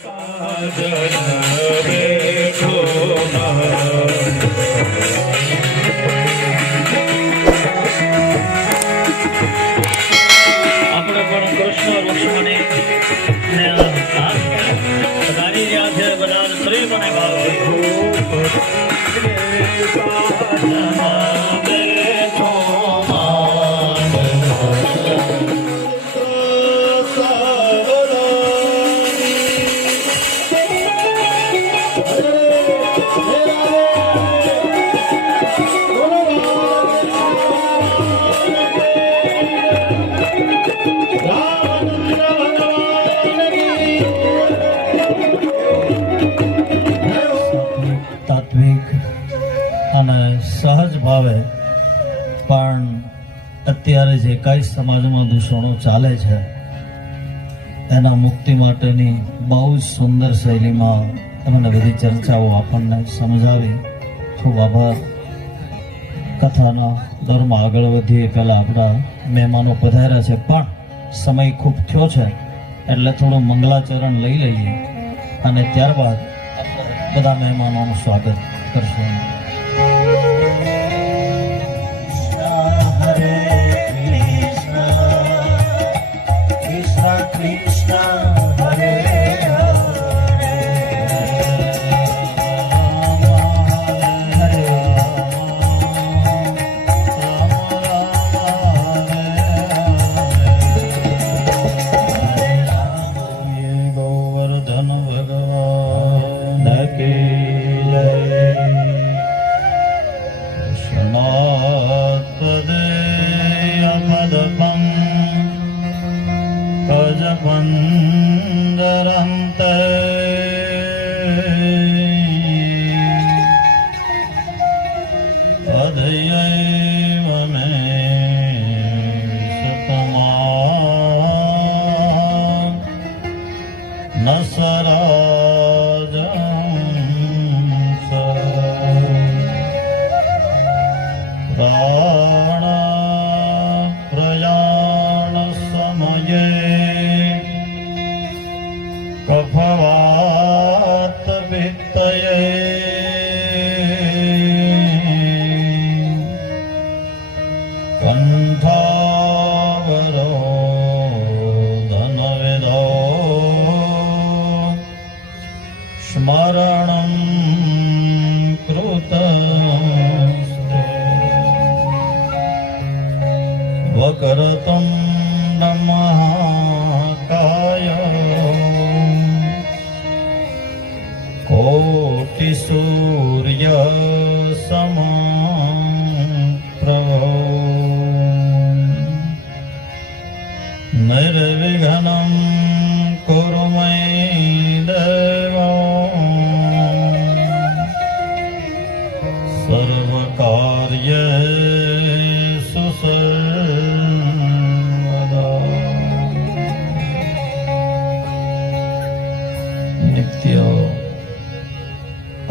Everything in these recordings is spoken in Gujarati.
આપણે પણ કૃષ્ણ રૂક્ષ્મણી વધારી રહ્યા છે. બધા પ્રેમ અને ભાવ સહજ ભાવે પણ અત્યારે જે કઈ સમાજમાં દૂષણો ચાલે છે એના મુક્તિ માટેની બહુ જ સુંદર શૈલીમાં તમને બધી ચર્ચાઓ આપણને સમજાવી. ખૂબ આભાર. કથાના દરમાં આગળ વધીએ પહેલા આપણા મહેમાનો પધાર્યા છે, પણ સમય ખૂબ થયો છે એટલે થોડું મંગલાચરણ લઈ લઈએ અને ત્યારબાદ બધા મહેમાનોનું સ્વાગત કરશું. વક્રતુંડ મહાકાય કોટિ સૂર્ય સમપ્રભ નિર્વિઘ્નં કુરુ મે દેવ સર્વ કાર્યેષુ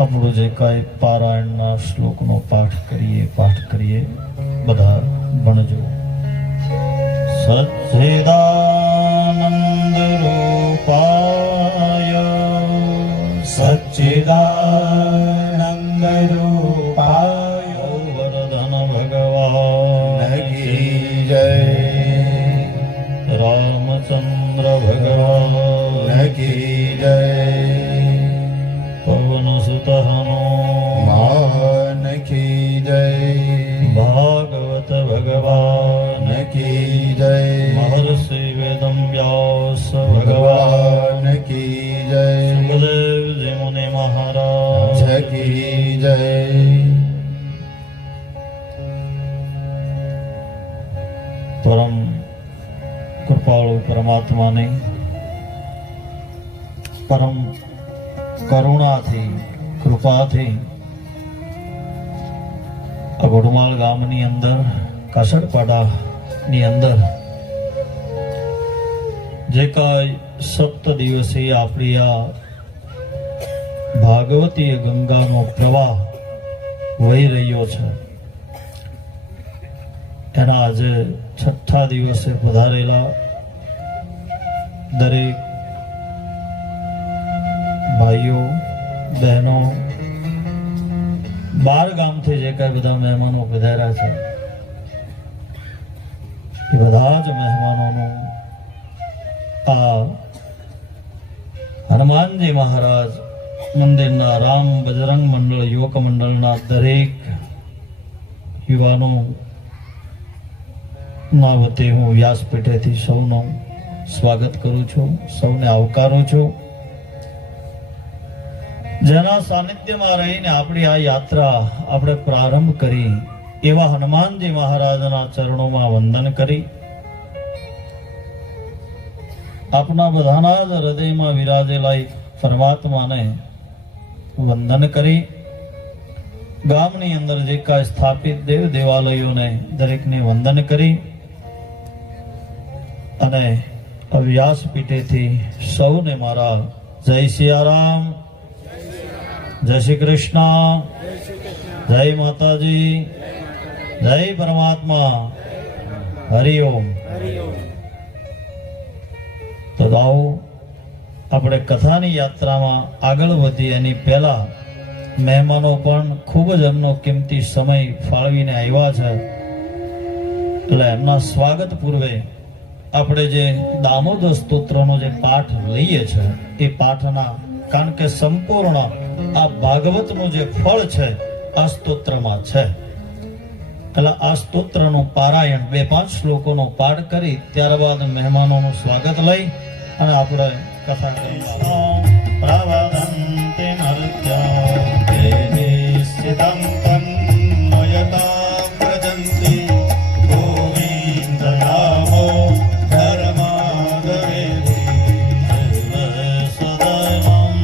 આપણું જે કાંઈ પારાયણના શ્લોકનો પાઠ કરીએ બધા ભણજો. સચ્ચિદાનંદ રૂપાય સચ્ચિદાનંદ રૂપાય વરદન ભગવાન કી જય. રામચંદ્ર ભગવાન કી જય. પવનસુત હનુમાન કી જય. ભાગવત ભગવાન કી જય. મહર્ષિ વેદમ વ્યાસ ભગવાન કી જય. સુખદેવજી મુનિ મહારાજ કી જય. પરમ કૃપાળુ પરમાત્માની પરમ કરુણાથી કૃપાથી આ ઘોડમાળ ગામની અંદર કાસડપાડાની અંદર જે કાંઈ સપ્ત દિવસીય આપણી આ ભાગવતીય ગંગાનો પ્રવાહ વહી રહ્યો છે એના આજે 6થા દિવસે પધારેલા દરેક ભાઈઓ બહેનો, 12 ગામથી જે કઈ બધા મહેમાનો પધાર્યા છે એ બધા જ મહેમાનોનું આ હનુમાનજી મહારાજ મંદિરના રામ બજરંગ મંડળ યુવક મંડળના દરેક યુવાનો ના વતી હું વ્યાસપીઠેથી સૌનું સ્વાગત કરું છું, સૌને આવકારું છું. જેના સાનિધ્યમાં રહીને આપણી આ યાત્રા આપણે પ્રારંભ કરી એવા હનુમાનજી મહારાજના ચરણોમાં વંદન કરી આપના બધાના જ હૃદયમાં વિરાજેલા એક પરમાત્માને વંદન કરી ગામની અંદર જે કાંઈ સ્થાપિત દેવ દેવાલયોને દરેકને વંદન કરી અને વ્યાસપીઠેથી સૌને મારા જય સિયારામ, જય શ્રી કૃષ્ણ, જય માતાજી, જય પરમાત્મા, હરિઓમ. તો આવો આપણે કથાની યાત્રામાં આગળ વધીએ એની પહેલા મહેમાનો પણ ખૂબ જ એમનો કિંમતી સમય ફાળવીને આવ્યા છે, એટલે એમના સ્વાગત પૂર્વે આપણે જે દામોદર સ્તોત્રનો જે પાઠ લઈએ છે એ પાઠના, કારણ કે સંપૂર્ણ આ ભાગવતનું જે ફળ છે આ સ્તોત્રમાં છે, એટલે આ સ્તોત્રનું પારાયણ 2-5 શ્લોકોનો પાઠ કરી ત્યારબાદ મહેમાનોનું સ્વાગત લઈ અને આપણે કથા કરીશું. પ્રવદન્તિ નૃત્ય સ્થિતં તન્મયતા વ્રજન્તિ ગોવિંદ નામો ધર્માદવેતિ સદૈવં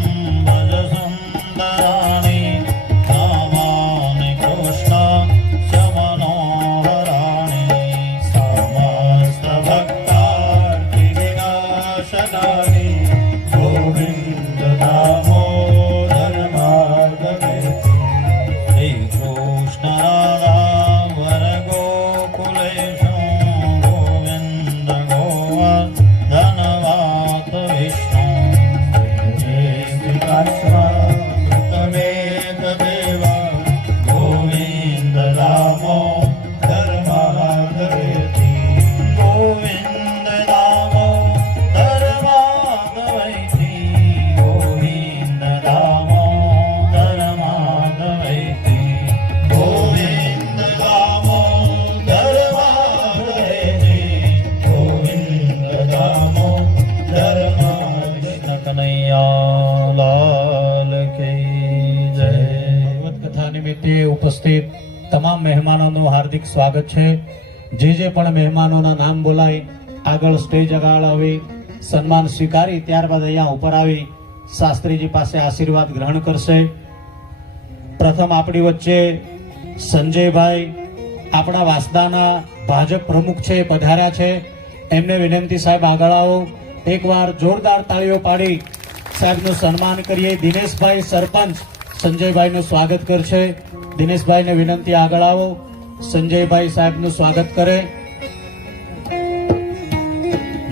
ભજ સુંદરાણિ નામાનિ કૃષ્ણ સમનોહરાણિ સમસ્ત ભક્તાર્તિ વિનાશનાનિ ગોવિંદ નામો ધર્માદવેતિ. શ્રી કૃષ્ણ રાધા વર ગોકુલેશો ગોવિંદ ગોવર્ધનવાત વિષ્ણુ તમેત દેવા ગોવિંદ નામો ધર્માદવેતિ. ગોવિંદ નામો ધર્માદવેતિ. ગોવિંદ નામો ધર્માદવેતિ. ગોવિંદ નામો ધર્માદવેતિ. ગોવિંદ નામો ધર્માદવેતિ. કનૈયા લાલ કી જય. ભગવત કથા નિમિત્તે ઉપસ્થિત તમામ મહેમાનોનું હાર્દિક સ્વાગત છે. જે પણ મહેમાનોના નામ બોલાય આગળ સ્ટેજ આગળ આવી સન્માન સ્વીકારી ત્યારબાદ અહીંયા ઉપર આવી શાસ્ત્રીજી પાસે આશીર્વાદ ગ્રહણ કરશે. પ્રથમ આપણી વચ્ચે સંજયભાઈ આપણા વાસદાના ભાજપ પ્રમુખ છે, પધાર્યા છે. એમને વિનંતી, સાહેબ આગળ આવો. એકવાર જોરદાર તાળીઓ પાડી સાહેબનું સન્માન કરીએ. દિનેશભાઈ સરપંચ સંજયભાઈનું સ્વાગત કરશે. દિનેશભાઈને વિનંતી આગળ આવો, સંજયભાઈ સાહેબનું સ્વાગત કરે.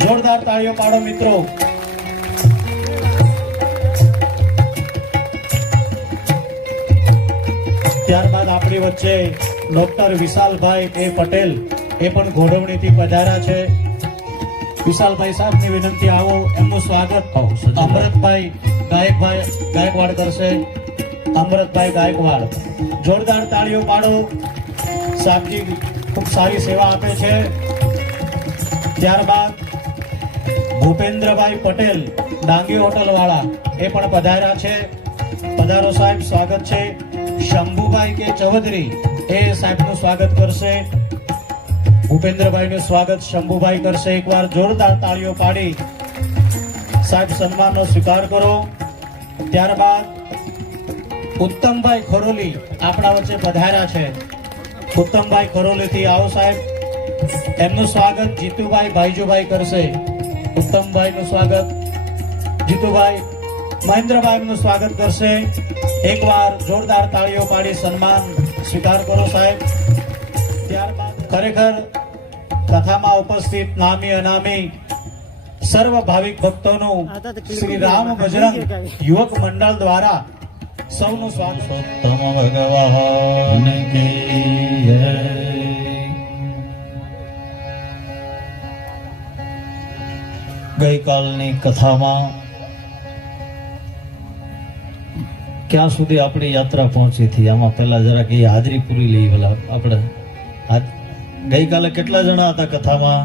જોરદાર તાળીઓ પાડો મિત્રો. ત્યારબાદ આપણી વચ્ચે ડોક્ટર વિશાલભાઈ એ પટેલ, એ પણ ઘોડવણીથી પધાર્યા છે. વિશાલભાઈ સાહેબની વિનંતી આવો, એમનું સ્વાગત. અમૃતભાઈ ગાયકવાડ કરશે. અમૃતભાઈ ગાયકવાડ, જોરદાર તાળીઓ પાડો. સાહેબજી ખૂબ સારી સેવા આપે છે. ત્યારબાદ ભૂપેન્દ્રભાઈ પટેલ ડાંગી હોટલ વાળા, એ પણ પધાર્યા છે. પધારો સાહેબ, સ્વાગત છે. શંભુભાઈ કે ચૌધરી, એ સાહેબનું સ્વાગત કરશે. ભૂપેન્દ્રભાઈનું સ્વાગત શંભુભાઈ કરશે. એકવાર જોરદાર તાળીઓ પાડી સાહેબ સન્માનનો સ્વીકાર કરો. ત્યારબાદ ઉત્તમભાઈ ખરોલી આપણા વચ્ચે પધાર્યા છે. ઉત્તમભાઈ ખરોલીથી આવો સાહેબ. એમનું સ્વાગત જીતુભાઈ ભાઈજુભાઈ કરશે. ઉત્તમભાઈનું સ્વાગત જીતુભાઈ મહેન્દ્રભાઈનું સ્વાગત કરશે. એકવાર જોરદાર તાળીઓ પાડી સન્માન સ્વીકાર કરો સાહેબ. ત્યારબાદ ખરેખર કથામાં ઉપસ્થિત નામી અનામી સર્વ ભાવિક ભક્તોનું શ્રી રામ બજરંગ યુવક મંડળ દ્વારા સૌનું સ્વાગત. તમ ભગવાન કી જય. ગઈકાલની કથામાં ક્યાં સુધી આપણી યાત્રા પહોંચી હતી આમાં પહેલા જરાક એ હાજરી પૂરી લઈ પેલા આપણે. ગઈકાલે કેટલા જણા હતા કથામાં?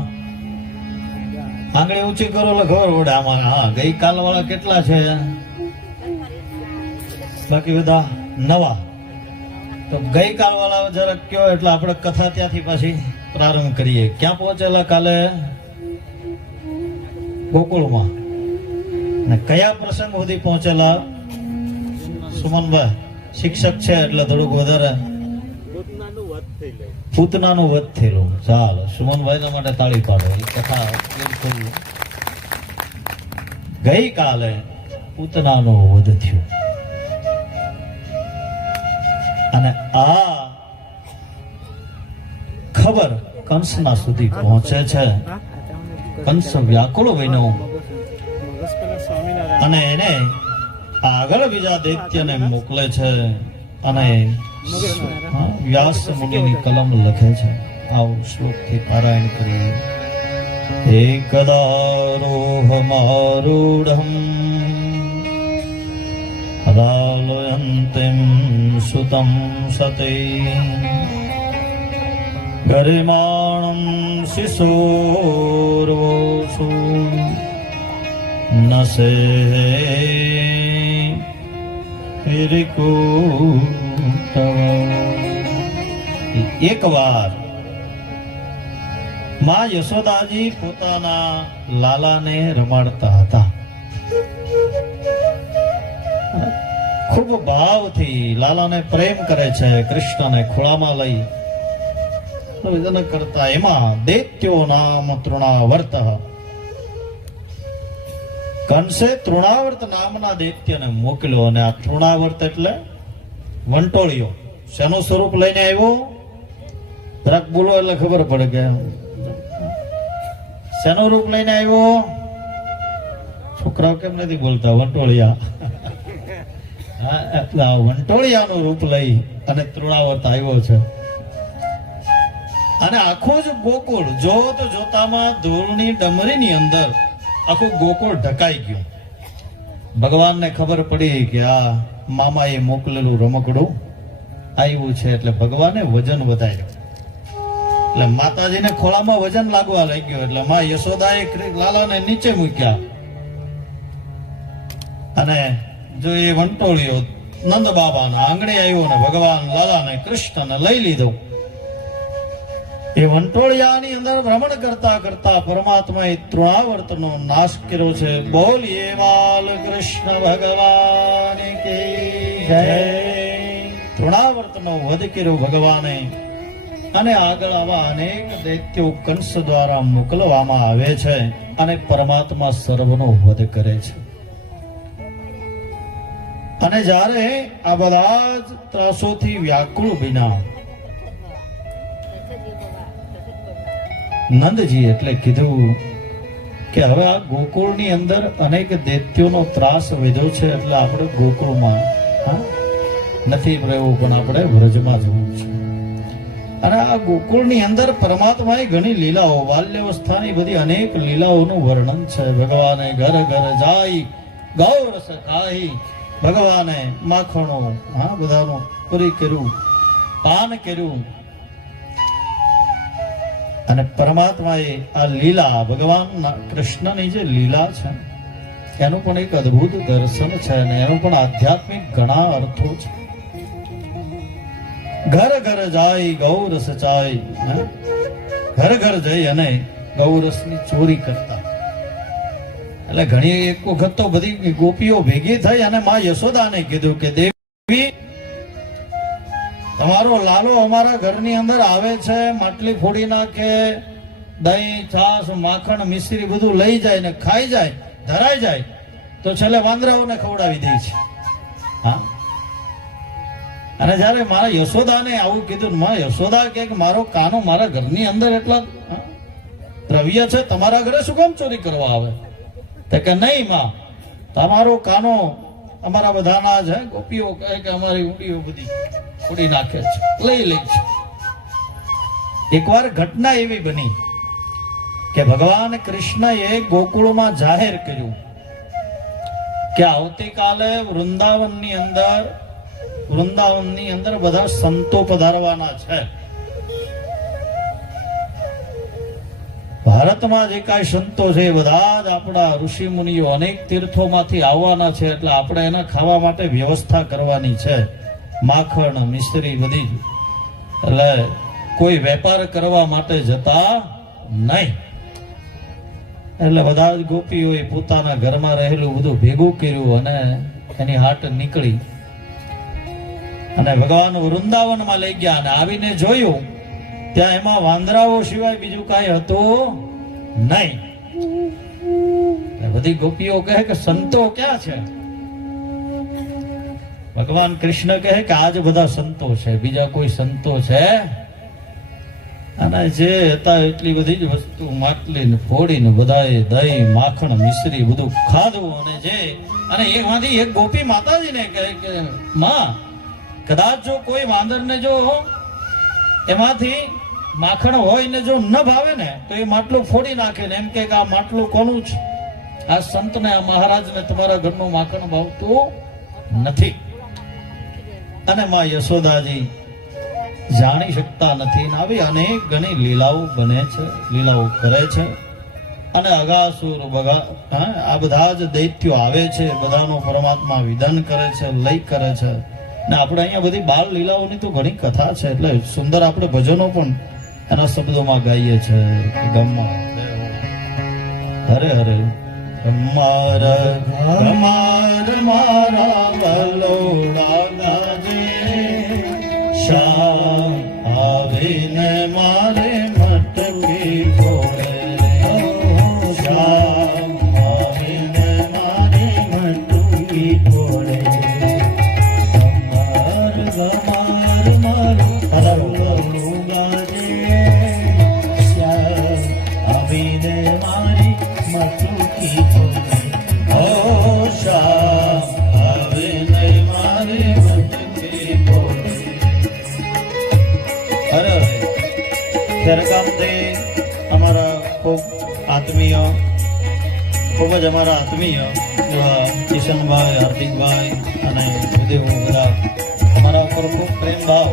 આંગળી ઊંચી કરો એટલે ખબર પડે આમાં. હા, ગઈકાલ વાળા કેટલા છે? બાકી બધા નવા. તો ગઈકાલ વાળા જરાક કયો એટલે આપણે કથા ત્યાંથી પાછી પ્રારંભ કરીએ. ક્યાં પહોંચેલા કાલે? ગોકુળમાં. ને કયા પ્રસંગ સુધી પહોંચેલા? સુમનભાઈ શિક્ષક છે એટલે થોડુંક વધારે. પૂતનાનું વધ થયેલું. ચાલો, સુમનભાઈ માટે તાળી પાડો. એ કથા ગઈકાલે પૂતનાનો વધ થયો અને આ ખબર કંસના સુધી પહોંચે છે. કંસ વ્યાકુળ બન્યો અને એને આગળ બીજા દૈત્યને મોકલે છે અને વ્યાસ મુનિની કલમ લખે છે. આવું શ્લોકથી પારાયણ કરીએ. એકદારોહમારૂઢમ રાલયંતિમ સુતમ સતે ગરિમાણં શિશોર્વસુ નસે એક વાર માં યશોદાજી પોતાના લાલાને રમાડતા હતા. ખૂબ ભાવથી લાલાને પ્રેમ કરે છે. કૃષ્ણને ખોળામાં લઈ કરતા એમાં દૈત્યો નામ તૃણાવર્ત. કંસે તૃણાવર્ત નામના દૈત્યને મોકલ્યો અને આ તૃણાવર્ત એટલે વંટોળિયો. શેનું સ્વરૂપ લઈને આવ્યો? જરાક બોલો એટલે ખબર પડે કે શેનું રૂપ લઈને આવ્યો. છોકરાઓ કેમ નથી બોલતા? વંટોળિયા. હા, એટલે વંટોળિયાનું રૂપ લઈ અને તૃણાવર્ત આવ્યો છે. અને આખું જ ગોકુળ જોત જોતામાં ધૂળની ડમરીની અંદર આખું ગોકુળ ઢકાઈ ગયું. ભગવાનને ખબર પડી કે આ મામાએ મોકલેલું રમકડું આવ્યું છે એટલે ભગવાને વજન વધાર્યું. એટલે માતાજીને ખોળામાં વજન લાગવા લાગ્યું એટલે માં યશોદાએ લાલાને નીચે મૂક્યા અને જો એ વંટોળિયો નંદ બાબાના આંગણે આવ્યો ને ભગવાન લાલાને કૃષ્ણને લઈ લીધો. એ વંટોળિયાની અંદર ભ્રમણ કરતા કરતા પરમાત્માએ તૃણાવર્તનો નાશ કર્યો છે. બોલીએ બાલ કૃષ્ણ ભગવાન કી જય. તૃણાવર્તનો વધ કર્યો ભગવાને અને આગળ આવા અનેક દૈત્યો કંસ દ્વારા મોકલવામાં આવે છે અને પરમાત્મા સર્વનો વધ કરે છે. અને જ્યારે આ બધા જ ત્રાસોથી વ્યાકુળ બન્યા નંદજી એટલે કીધું કે હવે આ ગોકુળની અંદર અનેક દૈત્યોનો ત્રાસ વધ્યો છે એટલે આપણે ગોકુળમાં નથી રહેવું પણ આપણે વ્રજમાં જવું છે. અને આ ગોકુળની અંદર પરમાત્માએ ઘણી લીલાઓ બાલ્યાવસ્થાની બધી અનેક લીલાઓનું વર્ણન છે. ભગવાને ઘર ઘર જાય ગૌરસ ખાઈ. ભગવાને માખણો બધાનું પૂરી કર્યું, પાન કર્યું. અને પરમાત્માએ આ લીલા ભગવાન કૃષ્ણની જે લીલા છે એનું પણ એક અદ્ભુત દર્શન છે અને એનું પણ આધ્યાત્મિક ઘણા અર્થો છે. ઘર ઘર જાય ગૌરસ ચાય. ઘર ઘર જઈ અને ગૌરસની ચોરી કરતા. એટલે ઘણી એક વખત તો બધી ગોપીઓ ભેગી થઈ અને માં યશોદાને કીધું કે દેવી તમારો લાલો અમારા ઘરની અંદર આવે છે, માટલી ફોડી નાખે, દહીં છાસ માખણ મિશ્રી બધું લઈ જાય ને ખાઈ જાય, ધરાઈ જાય તો છેલ્લે વાંદરાઓને ખવડાવી દે છે. હા, અને જયારે મારા યશોદાને આવું કીધું, માં યશોદા કે મારો કાનો મારા ઘરની અંદર એટલા દ્રવ્ય છે, તમારા ઘરે શું કામ ચોરી કરવા આવે? તો કે નહીં માં, તમારો કાનો અમારા બધાના જ ગોપીઓ કહે કે અમારી ઊંડીઓ બધી ઉડી નાખે છે, લઈ લે છે. એકવાર ઘટના એવી બની કે ભગવાન કૃષ્ણએ ગોકુળમાં જાહેર કર્યું કે આવતીકાલે વૃંદાવનની અંદર બધા સંતો પધારવાના છે. ભારતમાં જે કાંઈ સંતો છે એ બધા જ આપણા ઋષિ મુનિઓ અનેક તીર્થોમાંથી આવવાના છે, એટલે આપણે એના ખાવા માટે વ્યવસ્થા કરવાની છે, માખણ મિશ્રી બધી જ. એટલે કોઈ વેપાર કરવા માટે જતા નહીં. એટલે બધા જ ગોપીઓએ પોતાના ઘરમાં રહેલું બધું ભેગું કર્યું અને એની હાટ નીકળી અને ભગવાન વૃંદાવનમાં લઈ ગયા. અને આવીને જોયું ત્યાં એમાં વાંદરાઓ સિવાય બીજું કાંઈ હતું નહીં. બધી ગોપીઓ કહે કે સંતો ક્યાં છે? ભગવાન કૃષ્ણ કહે કે આજ બધા સંતો છે, બીજા કોઈ સંતો છે? અને જે હતા એટલી બધી જ વસ્તુ માટલીને ફોડીને બધાએ દહીં માખણ મિશ્રી બધું ખાધું. અને એમાંથી એક ગોપી માતાજીને કહે કે માં, કદાચ જો કોઈ વાંદરને જો એમાંથી માખણ હોય ને જો ન ભાવે ને તો એ માટલું ફોડી નાખે ને એમ કે આ માટલું કોનું છે? આ સંતને, આ મહારાજને તમારા ઘરનું માખણ ભાવતું નથી. અને માં યશોદાજી જાણી શકતા નથી. આવી અનેક ઘણી લીલાઓ બને છે, લીલાઓ કરે છે. અને અગાસુર આ બધા જ દૈત્યો આવે છે, બધાનો પરમાત્મા વિધાન કરે છે, લય કરે છે. ને આપણે અહીંયા બધી બાળ લીલાઓની તો ઘણી કથા છે, એટલે સુંદર આપણે ભજનો પણ એના શબ્દોમાં ગાઈએ છે. ગમ્મા હરે હરે ગમ્માર ગમાર મારા વલોડા ગાજે, શ્યામ આવીને મારે મટકી ફોડે, શ્યામ આવીને મારે મટકી ફોડે. ગમાર મારું વલોડું ગાજે, શ્યામ આવીને મારી મટકી ફોડે. ઓ શ્યામ આવીને મારી મટકી ફોડે. ખેરગામથી અમારા ખૂબ જ અમારા આત્મીય એવા કિશનભાઈ, હાર્દિકભાઈ અને સુદેવ બધા અમારા ઉપર ખૂબ પ્રેમ ભાવ.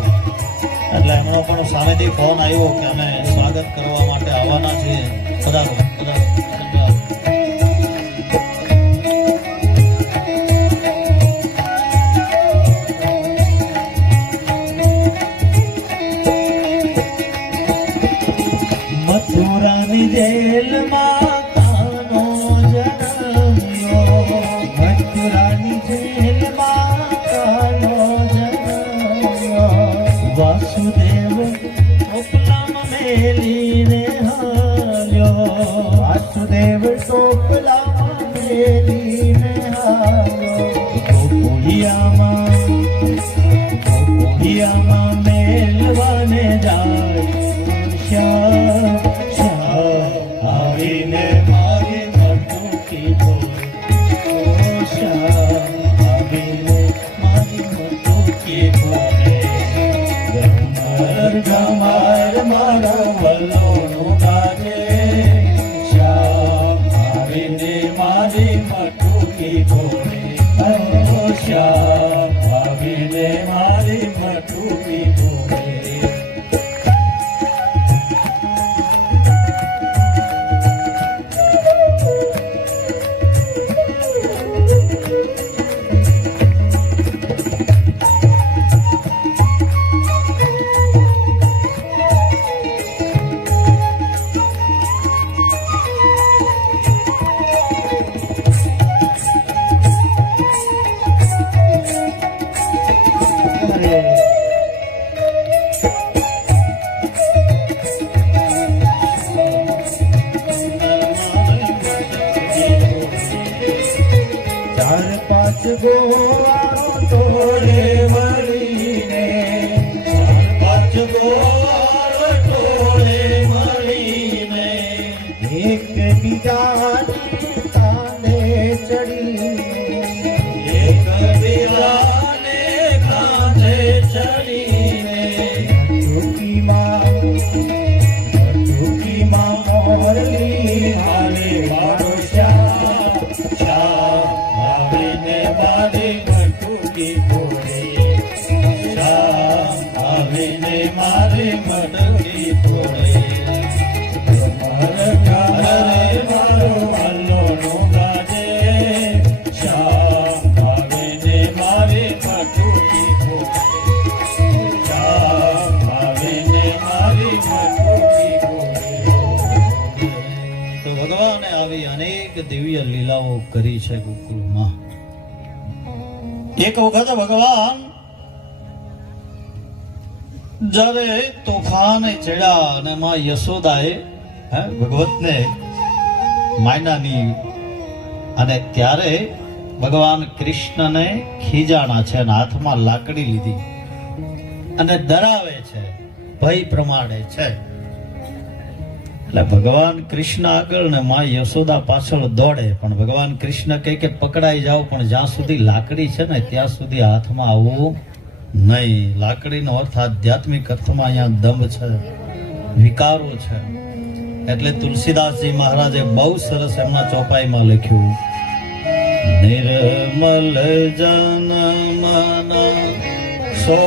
એટલે એમનો પણ સામેથી ફોન આવ્યો કે અમે સ્વાગત કરવા માટે આવવાના છીએ. બધા મથુરાની જેલમાં કાનો જન્મ્યો, મથુરાની જેલમાં કાનો જન્મ્યો. વાસુદેવ ટોપલામાં મેલીને હાલ્યો, વાસુદેવ ટોપલામાં મેલીને હાલ્યો. ગોકુળિયામાં મેલવાને જાય, આવીને મારી મટકી ફોડે, આવીને મારી મટકી ફોડે. ગમાર મારા વલોડું ગાજે, શ્યામ આવીને મારી મટકી ફોડે, શ્યામ આવીને મારી મટકી ફોડે. ગોવાળો ટોળે મળીને, પાંચ ગોવાળો ટોળે મળીને, એક બીજાની કાને ચડીને એક દીવાને કાંઠે ચડીને ટૂંકીમાં મોરલી હાલે મારો શ્યામ શ્યામ આવીને મારે મટકી ફોડે શ્યામ આવીને મારે મટકી ફોડે મારો અલ્લોનો ગાજે શ્યામ આવીને મારે મટકી ફોડે શ્યામ આવીને મારી મટકી ફોડે. તો ભગવાને આવી અનેક દિવ્ય લીલાઓ કરી છે ગોકુળમાં. એક વખત ભગવાન જ્યારે તોફાને ચડ્યા અને માં યશોદાએ ભગવતને માયનાની અને ત્યારે ભગવાન કૃષ્ણને ખીજાણા છે અને હાથમાં લાકડી લીધી અને ડરાવે છે, ભય પ્રમાણે છે. એટલે ભગવાન કૃષ્ણ આગળ ને માં યશોદા પાછળ દોડે, પણ ભગવાન કૃષ્ણ કહે કે પકડાઈ જાઓ, પણ જ્યાં સુધી લાકડી છે ને ત્યાં સુધી હાથમાં આવવું નહીં. લાકડીનો અર્થ આધ્યાત્મિક અર્થમાં અહીંયા દંભ છે, વિકારો છે. એટલે તુલસીદાસજી મહારાજે બહુ સરસ એમના ચોપાઈમાં લખ્યું, નિર્મલ જન મન સો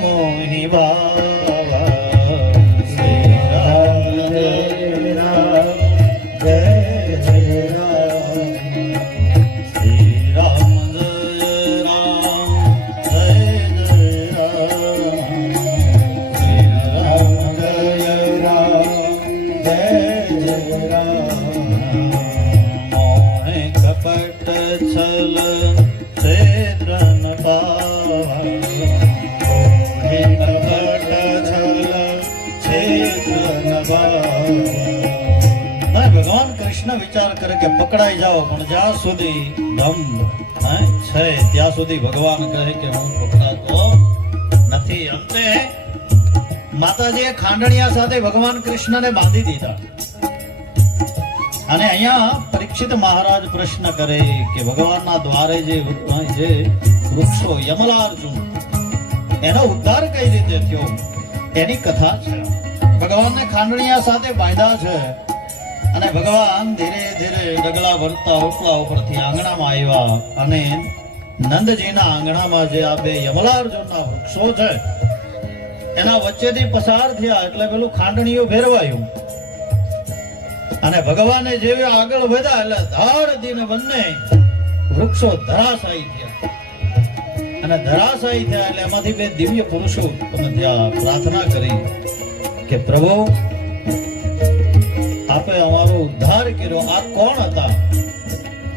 મોહિ ભાવા શ્રી રામ જય રામ જય જય રામ શ્રી રામ જય રામ જય જય રામ શ્રી રામ જય રામ જય જય રામ મોહે કપટ છલ છેદ્રન પાવા મોહે કપટ છલ છેદ્રન પાવા. અને ભગવાન કૃષ્ણ વિચાર કરે કે પકડાઈ જાઓ, પણ જ્યાં સુધી દમ છે ત્યાં સુધી ભગવાન કહે કે હું પકડાતો નથી. અંતે માતાજીએ ખાંડણિયા સાથે ભગવાન કૃષ્ણને બાંધી દીધા. અને અહીંયા પરીક્ષિત મહારાજ પ્રશ્ન કરે કે ભગવાનના દ્વારે જે વૃક્ષો યમલાર્જુન એનો ઉદ્ધાર કઈ રીતે થયો એની કથા છે. ભગવાનને ખાંડણિયા સાથે બાંધ્યા છે અને ભગવાન ધીરે ધીરે ડગલા ભરતા ઓટલા ઉપરથી આંગણામાં આવ્યા અને નંદજીના આંગણામાં જે આ બે યમલાર્જુનના વૃક્ષો છે એના વચ્ચેથી પસાર થયા. એટલે પેલું ખાંડણીયું ફેરવાયું અને ભગવાને જેવી આગળ વધ્યા એટલે ધાડ દીને બંને વૃક્ષો ધરાશાયી થયા. અને ધરાશાયી થયા એટલે એમાંથી બે દિવ્ય પુરુષો તમે ત્યાં પ્રાર્થના કરી કે પ્રભુ આપે અમારો ઉદ્ધાર કર્યો. આ કોણ હતા?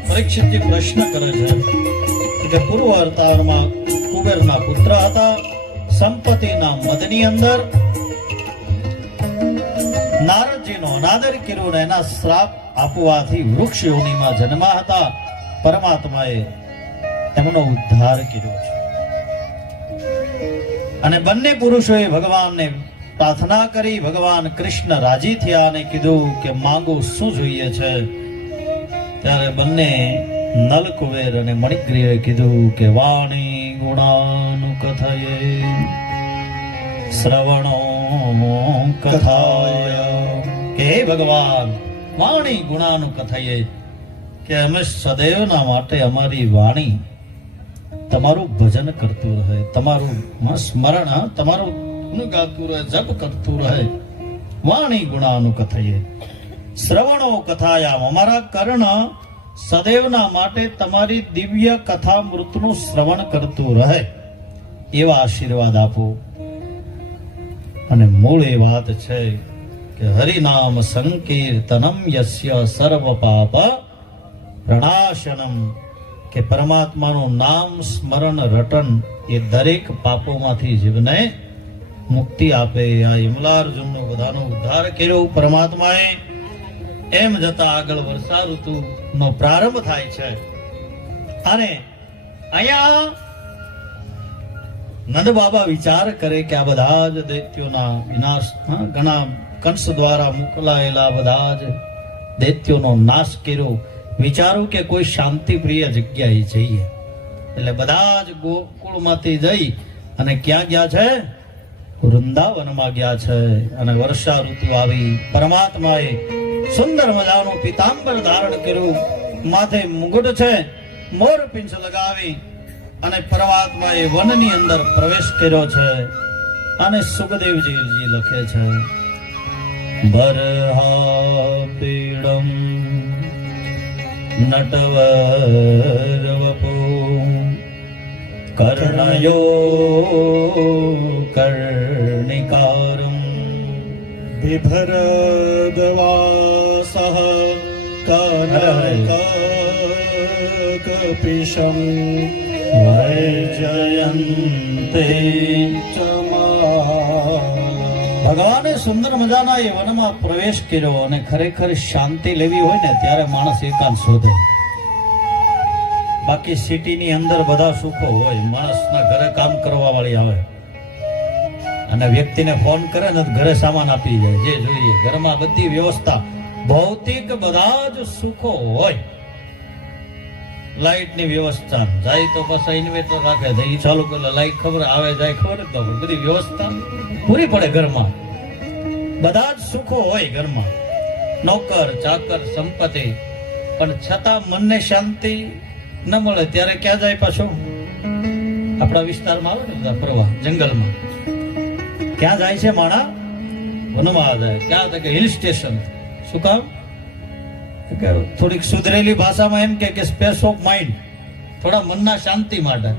પરીક્ષિતજી પ્રશ્ન કરે છે કે પૂર્વ અવતારમાં કુબેરના પુત્ર હતા. સંપત્તિના મદની અંદર નારદજીનો અનાદર કર્યો ને એના શ્રાપ આપવાથી વૃક્ષ યોનિમાં જન્મા હતા. પરમાત્માએ એમનો ઉદ્ધાર કર્યો છે. અને બંને પુરુષોએ ભગવાનને પ્રાર્થના કરી. ભગવાન કૃષ્ણ રાજી થયા અને કીધું કે માંગો શું જોઈએ છે? ત્યારે બંને નલકુબેર અને મણિગ્રીવે કીધું કે વાણી ગુણાનું કથયે શ્રવણો કથાય. કે હે ભગવાન, વાણી ગુણાનું કથયે, કે અમે સદૈવના માટે અમારી વાણી તમારું ભજન કરતું રહે, તમારું સ્મરણ, તમારું ગાતું રહે, જપ કરતું રહે. વાણી ગુણાનું કથયે શ્રવણો કથાયામ, અમારા કર્ણ સદૈવના માટે તમારી દિવ્ય કથામૃતનું શ્રવણ કરતું રહે એવા આશીર્વાદ આપો. અને મૂળ એ વાત છે કે હરિનામ સંકીર્તનમ યસ્ય સર્વ પાપ પ્રણાશનમ, કે પરમાત્માનું નામ સ્મરણ રટન એ દરેક પાપોમાંથી જીવને મુક્તિ આપે. આ યમલાર્જુનનો બધાનો ઉદ્ધાર કર્યો પરમાત્માએ. એમ જતા આગળ વર્ષા ઋતુ નો પ્રારંભ થાય છે. અને અહીંયા નંદ બાબા વિચાર કરે કે આ બધા જ દૈત્યોના વિનાશ, ઘણા કંસ દ્વારા મોકલાયેલા બધા જ દૈત્યોનો નાશ કર્યો વિચારું કે કોઈ શાંતિ પ્રિય જગ્યાએ જઈએ. એટલે બધા જ ગોકુળમાંથી જઈ અને ક્યાં ગયા છે? વૃંદાવનમાં ગયા છે. અને વર્ષા ઋતુ આવી, પરમાત્માએ સુંદર મજાનું પીતાંબર ધારણ કર્યું, માથે મુગટ છે, મોર પીંછ લગાવી અને પરમાત્માએ વનની અંદર પ્રવેશ કર્યો છે. અને સુખદેવજી લખે છે, બરહા પીડમ નટવર વપુ કર્ણયો કર્ણિકારમ बिभरद्वासः कनककपिशं વૈજયંતે ભગવાને સુંદર મજાના એ વનમાં પ્રવેશ કર્યો. અને ખરેખર શાંતિ લેવી હોય ને ત્યારે માણસ એકાંત શોધે. બાકી સિટીની અંદર બધા સુખો હોય. માણસના ઘરે કામ કરવા વાળી આવે અને વ્યક્તિને ફોન કરે ને તો ઘરે સામાન આપી જાય, જે જોઈએ. ઘરમાં બધી વ્યવસ્થા, ભૌતિક બધા જ સુખો હોય. લાઈટ ની વ્યવસ્થા જાય તો પાછા ઇન્વેટર રાખે તો એ ચાલુ કરે, લાઈટ ખબર આવે જાય ખબર જ ન પડે. બધી વ્યવસ્થા પૂરી પડે ઘરમાં. બધા જ સુખો હોય ઘરમાં, નોકર ચાકર સંપત્તિ. પણ છતાં મનને શાંતિ ન મળે ત્યારે ક્યાં જાય પાછું? આપણા વિસ્તારમાં આવે ને બધા ફરવા, જંગલમાં. ક્યાં જાય છે માણા? વનમાં જાય. ક્યાં? કે હિલ સ્ટેશન. શું કામ? કે થોડીક સુધરેલી ભાષામાં એમ કે સ્પેસ ઓફ માઇન્ડ, થોડા મનના શાંતિ માટે.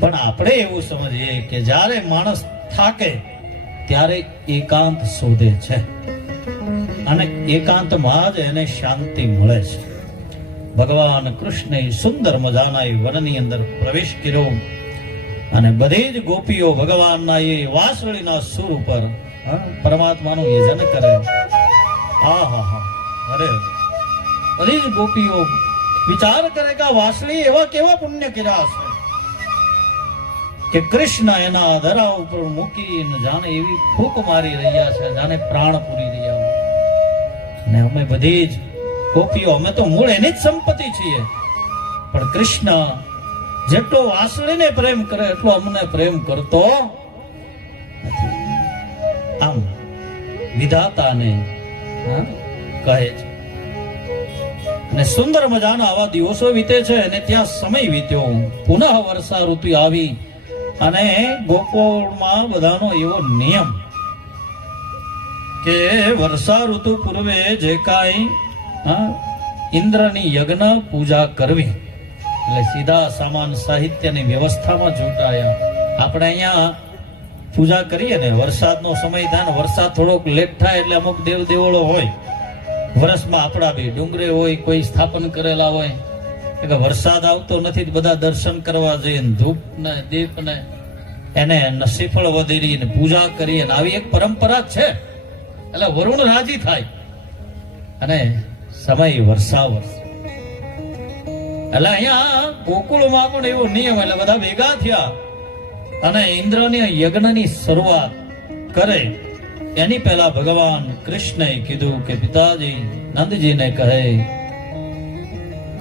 પણ આપણે એવું સમજીએ કે જ્યારે માણસ થાકે ત્યારે એકાંત શોધે છે અને એકાંતમાં જ એને શાંતિ મળે છે. ભગવાન કૃષ્ણએ સુંદર મજાના એ વનની અંદર પ્રવેશ કર્યો અને બધી જ ગોપીઓ ભગવાનના એ વાંસળીના સુર ઉપર પરમાત્માનું યજન કરે. આહા, અરે બધી જ ગોપીઓ વિચાર કરે કે આ વાંસળી એવા કેવા પુણ્ય કર્યા છે કે કૃષ્ણ એના ધરા ઉપર મૂકીને જાણે એવી ફૂંક મારી રહ્યા છે, જાણે પ્રાણ પૂરી રહ્યા હોય. ને અમે બધી જ ગોપીઓ, અમે તો મૂળ એની જ સંપત્તિ છીએ, પણ કૃષ્ણ જેટલો વાંસળીને પ્રેમ કરે એટલો અમને પ્રેમ કરતો નથી. આમ વિધાતાને કહે છે. અને સુંદર મજાના આવા દિવસો વીતે છે અને ત્યાં સમય વીત્યો. પુનઃ વર્ષા ઋતુ આવી અને ગોકુળમાં બધાનો એવો નિયમ કે વર્ષા ઋતુ પૂર્વે જે કાંઈ ઇન્દ્રની યજ્ઞ પૂજા કરવી, એટલે સીધા સામાન સાહિત્યની વ્યવસ્થામાં જોડાયા. આપણે અહીંયા પૂજા કરીએ ને, વરસાદનો સમય થાય ને, વરસાદ થોડોક લેટ થાય એટલે અમુક દેવ દેવળો હોય વર્ષમાં. આપણા બી ડુંગરે હોય, કોઈ સ્થાપન કરેલા હોય કે વરસાદ આવતો નથી, બધા દર્શન કરવા જઈએ, ધૂપ ને દીપ ને એને નસીફળ વધેરી ને પૂજા કરીએ. આવી એક પરંપરા છે. એટલે વરુણ રાજી થાય અને સમય વર્ષા વર્ષ. એટલે અહીંયા ગોકુળમાં પણ એવો નિયમ, એટલે બધા ભેગા થયા અને ઇન્દ્રની યજ્ઞની શરૂઆત કરે. એની પહેલા ભગવાન કૃષ્ણએ કીધું કે પિતાજી નંદજીને કહે,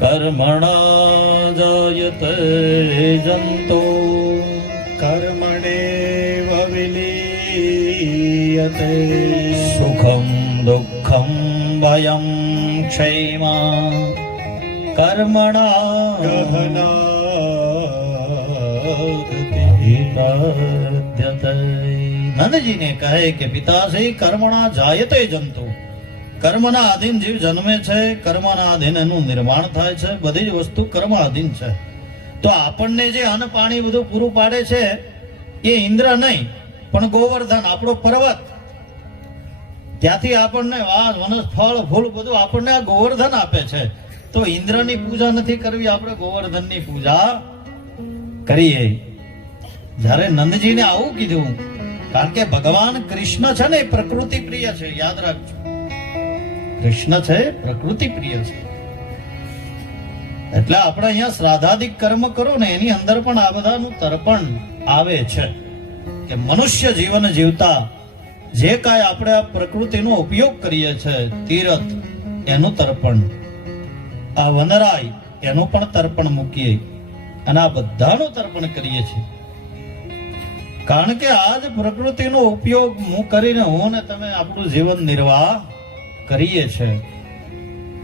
કર્મણા જાયતે જંતો કર્મણેવ વિલીયતે સુખમ દુઃખમ ભયમ ક્ષેમા કર્મણા ગહનાદિ. નંદજીને કહે કે પિતાશ્રી, કર્મણા જાયતે જંતુ, કર્મના આધીન જીવ જન્મે છે, કર્મના આધીન એનું નિર્માણ થાય છે. બધી જ વસ્તુ કર્મ આધીન છે. તો આપણને જે અન્ન પાણી બધું પૂરું પાડે છે એ ઇન્દ્ર નહીં, પણ ગોવર્ધન, આપણો પર્વત. ત્યાંથી આપણને વનસ ફળ ફૂલ બધું આપણને આ ગોવર્ધન આપે છે. તો ઇન્દ્રની પૂજા નથી કરવી, આપણે ગોવર્ધનની પૂજા કરીએ. જ્યારે નંદજીને આવું કીધું, કારણ કે ભગવાન કૃષ્ણ છે ને એ પ્રકૃતિ પ્રિય છે, યાદ રાખજો. કૃષ્ણ છે પ્રકૃતિ પ્રિય છે. એટલે આપણે અહીંયા શ્રાદ્ધાદિક કર્મ કરો ને એની અંદર પણ આ બધાનું તર્પણ આવે છે કે મનુષ્ય જીવન જીવતા જે કાંઈ આપણે આ પ્રકૃતિનો ઉપયોગ કરીએ છીએ, તીર્થ, એનું તર્પણ. આ વનરાય એનું પણ તર્પણ મૂકીએ અને આ બધાનું તર્પણ કરીએ છીએ. કારણ કે આજ પ્રકૃતિનો ઉપયોગ કરીને હું ને તમે આપણું જીવન નિર્વાહ કરીએ છીએ.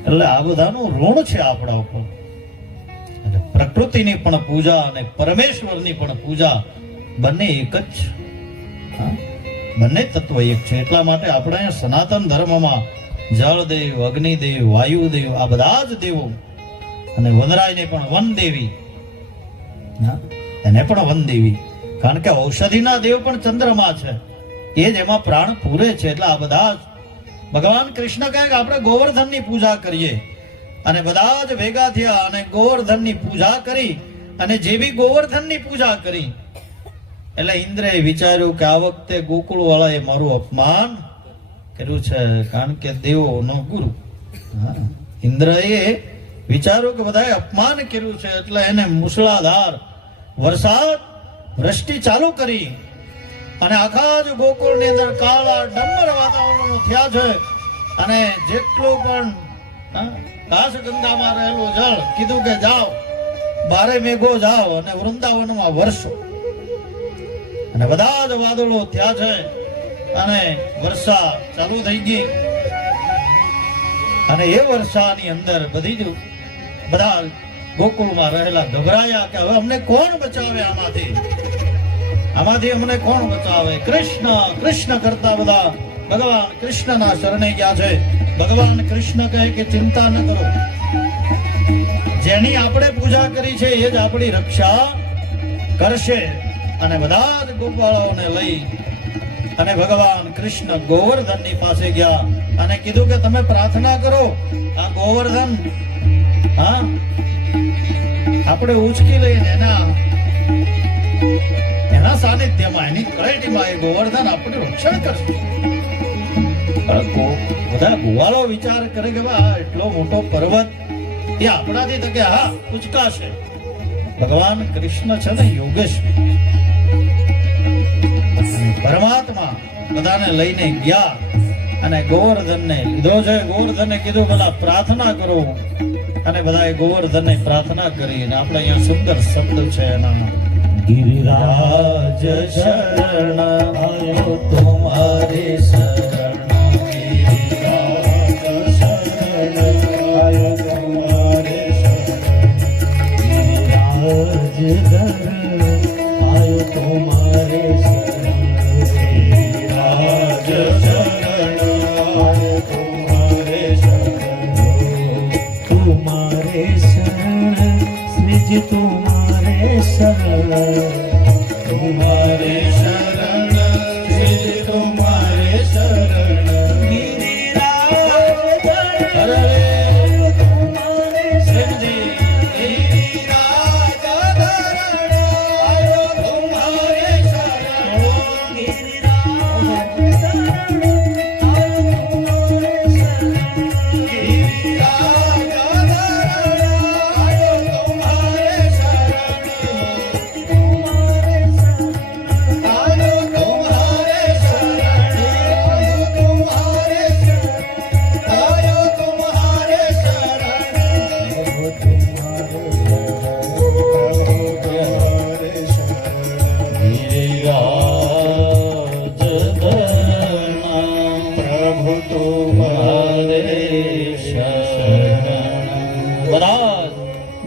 એટલે આ બધાનું ઋણ છે આપણા ઉપર. અને પ્રકૃતિની પણ પૂજા અને પરમેશ્વરની પણ પૂજા બંને એક જ છે. હા? બંને તત્વ એક છે. એટલા માટે આપણે અહીંયા સનાતન ધર્મમાં જળદેવ, અગ્નિદેવ, વાયુદેવ આ બધા જ દેવો અને વનરાયને પણ વન દેવી, હા? એને પણ વન દેવી. કારણ કે ઔષધિના દેવ પણ ચંદ્રમા છે, એ જ એમાં પ્રાણ પૂરે છે. એટલે આ બધા જ ભગવાન કૃષ્ણ કહે કે આપણે ગોવર્ધનની પૂજા કરીએ. અને બધા જ ભેગા થયા અને ગોવર્ધનની પૂજા કરી. અને જે બી ગોવર્ધનની પૂજા કરી એટલે ઇન્દ્રએ વિચાર્યું કે આ વખતે ગોકુળ વાળાએ મારું અપમાન કર્યું છે. કારણ કે દેવોનો ગુરુ, હા, ઇન્દ્રએ વિચાર્યું કે બધાએ અપમાન કર્યું છે. એટલે એને મુસળાધાર વરસાદ વૃષ્ટિ ચાલુ કરી અને આખા જ ગોકુળની અંદર કાળા ડમર વાતાવરણ થયા છે. અને જેટલું પણ કાશગંગામાં રહેલું જળ કીધું કે જાઓ, 12 મેઘો જાઓ અને વૃંદાવનમાં વરસો. અને બધા જ વાદળો થયા છે અને વર્ષા ચાલુ થઈ ગઈ. અને એ વર્ષાની અંદર બધા ગોકુળમાં રહેલા ગભરાયા કે હવે અમને કોણ બચાવે આમાંથી અમને કોણ બચાવે? કૃષ્ણ કૃષ્ણ કરતા બધા ભગવાન કૃષ્ણના શરણે ગયા છે. ભગવાન કૃષ્ણ કહે કે ચિંતા ન કરો, જેની આપણે પૂજા કરી છે એ જ આપણી રક્ષા કરશે. અને બધા જ ગોપાળાઓને લઈ અને ભગવાન કૃષ્ણ ગોવર્ધનની પાસે ગયા અને કીધું કે તમે પ્રાર્થના કરો. આ ગોવર્ધન, હા, આપણે ઉચકી લઈને એના સાનિધ્યમાં, એની કળેટીમાં એ ગોવર્ધન આપણું રક્ષણ કરશે. બધા ગોવાળો વિચાર કરે કે એટલો મોટો પર્વત એ આપણાથી તો કે હા ઉચકાશે. ભગવાન કૃષ્ણ છે ને યોગેશ પરમાત્મા બધાને લઈને ગયા અને ગોવર્ધનને લીધો છે. ગોવર્ધને કીધું બધા પ્રાર્થના કરો અને બધાએ ગોવર્ધનને પ્રાર્થના કરી. અને આપણે અહીંયા સુંદર શબ્દ છે એના, ગિરિરાજ શરણ આયો તુમારે શરણ, ગિરિરાજ શરણ આયો તુમારે શરણ, ગિરિરાજ શરણ આયો તુમારે શરણ, ગિરિરાજ શરણ આયો તુમારે શરણ, તુમારે શરણ શ્રીજ તુમારે શરણ, તુમારે શરણ શ્રીજ તુમારે શરણ, ગિરિરાજ શરણ તુમારે શરણ, ગિરિરાજ શરણ આયો તુમારે શરણ, ગિરિરાજ શરણ આયો તુમારે શરણ, ગિરિરાજ શરણ આયો તુમારે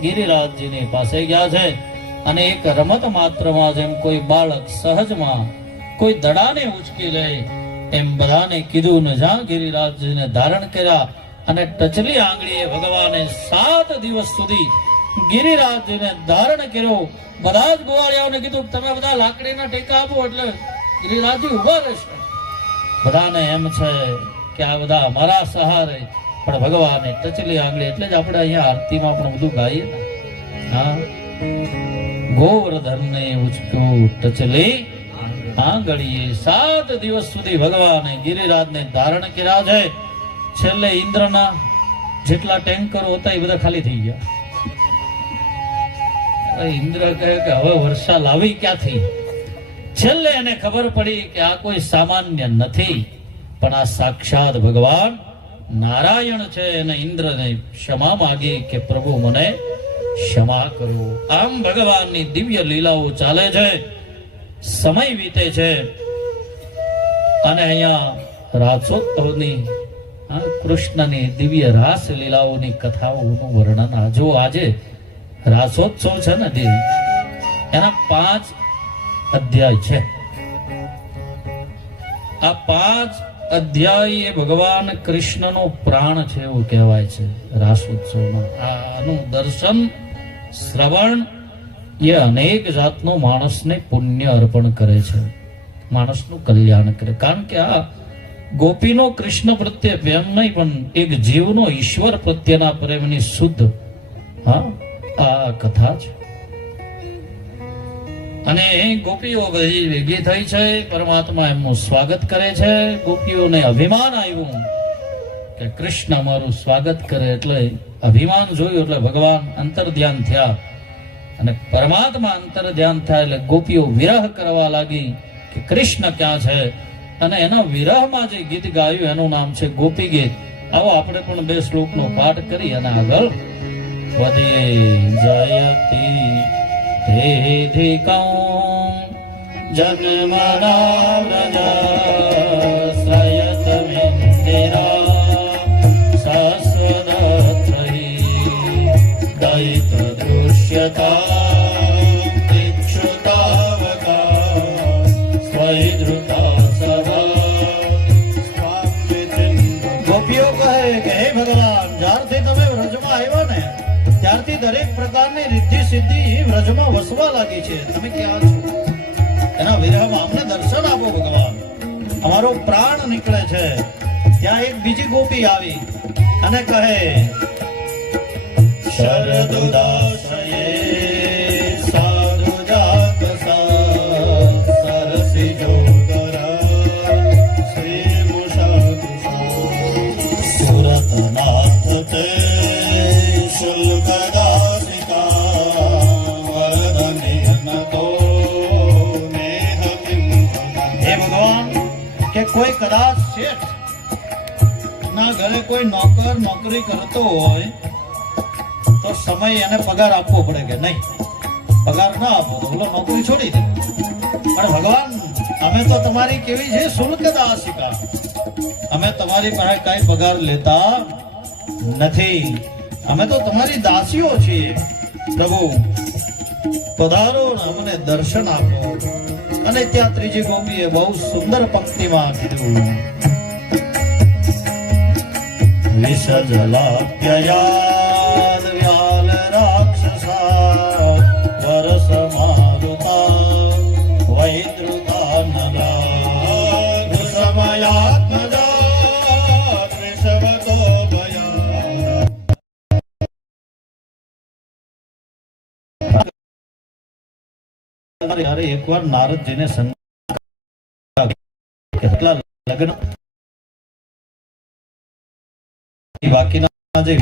ગિરિરાજજીની પાસે ગયા છે અને એક રમત માત્રમાં જેમ કોઈ બાળક સહજમાં કોઈ દડાને ઉચકી લે એમ બધાને કીધું ને જ્યાં ગિરિરાજજીને ધારણ કર્યા અને ટચલી આંગળીએ ભગવાને 7 દિવસ સુધી ગિરિરાજજીને ધારણ કર્યો. બધા જ ગોવાળિયાઓને કીધું તમે બધા લાકડીના ટેકા આપો એટલે ગિરિરાજજી ઉભા રહેશે. બધાને એમ છે કે આ બધા અમારા સહારે, પણ ભગવાને ટચલી આંગળી, એટલે જ આપણે અહીંયા આરતીમાં પણ બધું ગાઈએ ને, હા, ગોવર્ધનને ઉચક્યું ટચલી આંગળીએ. 7 દિવસ સુધી ભગવાને ગિરિરાજને ધારણ કર્યા છે. છેલ્લે ઇન્દ્રના જેટલા ટેન્કરો હતા એ બધા ખાલી થઈ ગયા. ઇન્દ્ર કહે કે હવે વર્ષા લાવી ક્યાંથી? છેલ્લે એને ખબર પડી કે આ કોઈ સામાન્ય નથી, પણ આ સાક્ષાત ભગવાન નારાયણ છે એને ઇન્દ્રને ક્ષમા માગી કે પ્રભુ મને ક્ષમા કરો. આમ ભગવાનની દિવ્ય લીલાઓ ચાલે છે, સમય વીતે છે. અને અહીંયા રાસોત્સવની કૃષ્ણની દિવ્ય રાસ લીલાઓની કથાઓનું વર્ણન જો આજે રાસોત્સવ છે ને દેવી, એના 5 અધ્યાય છે. આ 5 અધ્યાય એ ભગવાન કૃષ્ણનો પ્રાણ છે એવું કહેવાય છે. રાસોત્સવમાં આનું દર્શન શ્રવણ એ અનેક જાતનો માણસને પુણ્ય અર્પણ કરે છે, માણસનું કલ્યાણ કરે. કારણ કે આ ગોપીનો કૃષ્ણ પ્રત્યે પ્રેમ નહીં, પણ એક જીવનો ઈશ્વર પ્રત્યેના પ્રેમની શુદ્ધ આ કથા છે. અને ગોપીઓ બધી ભેગી થઈ છે, પરમાત્મા એમનું સ્વાગત કરે છે. ગોપીઓને અભિમાન આવ્યું કે કૃષ્ણ અમારું સ્વાગત કરે, એટલે અભિમાન જોયું એટલે ભગવાન અંતર ધ્યાન થયા. અને પરમાત્મા અંતર ધ્યાન થાય એટલે ગોપીઓ વિરહ કરવા લાગી કે કૃષ્ણ ક્યાં છે. અને એના વિરહમાં જે ગીત ગાયું એનું નામ છે ગોપી ગીત. આવો આપણે પણ 2 શ્લોકનો પાઠ કરી અને આગળ વધીએ. જયતી ધેધિકં જન્મના વ્રજસ્રયત મિન્દિરા સસ્વદત્રહી દયિત દૃશ્યતા દરેક પ્રકારની રિદ્ધિ સિદ્ધિ વ્રજમાં વસવા લાગી છે. તમે ક્યાં છો? એના વિરહમાં અમને દર્શન આપો ભગવાન. અમારો પ્રાણ નીકળે છે. ત્યાં એક બીજી ગોપી આવી અને કહે, શરદુદાસયે સાધુ જાત સરસી જોદર શ્રી મુષાદુષો સુરતનાથ તે કોઈ કદાચ શેઠ ના ઘરે કોઈ નોકર નોકરી કરતો હોય તો સમય એને પગાર આપવો પડે કે નહીં? પગાર ના આપો તો બોલો નોકરી છોડી દે. પણ ભગવાન અમે તો તમારી કેવી છે શુલ્ક દાસિકા, અમે તમારી પાસે કઈ પગાર લેતા નથી, અમે તો તમારી દાસીઓ છીએ. પ્રભુ પધારો ને અમને દર્શન આપો. અને ત્યાં ત્રીજી ગોપીએ બહુ સુંદર પંક્તિમાં કીધું, વિસજલાપ્યયાદ વ્યાલ રાક્ષસા વરસ મારુતા વૈદ્રુતા નલા સમયાત્મજા વિષવતો ભયા. અરે એકવાર નારદજીને કેટલા લગ્ન બાકીના જે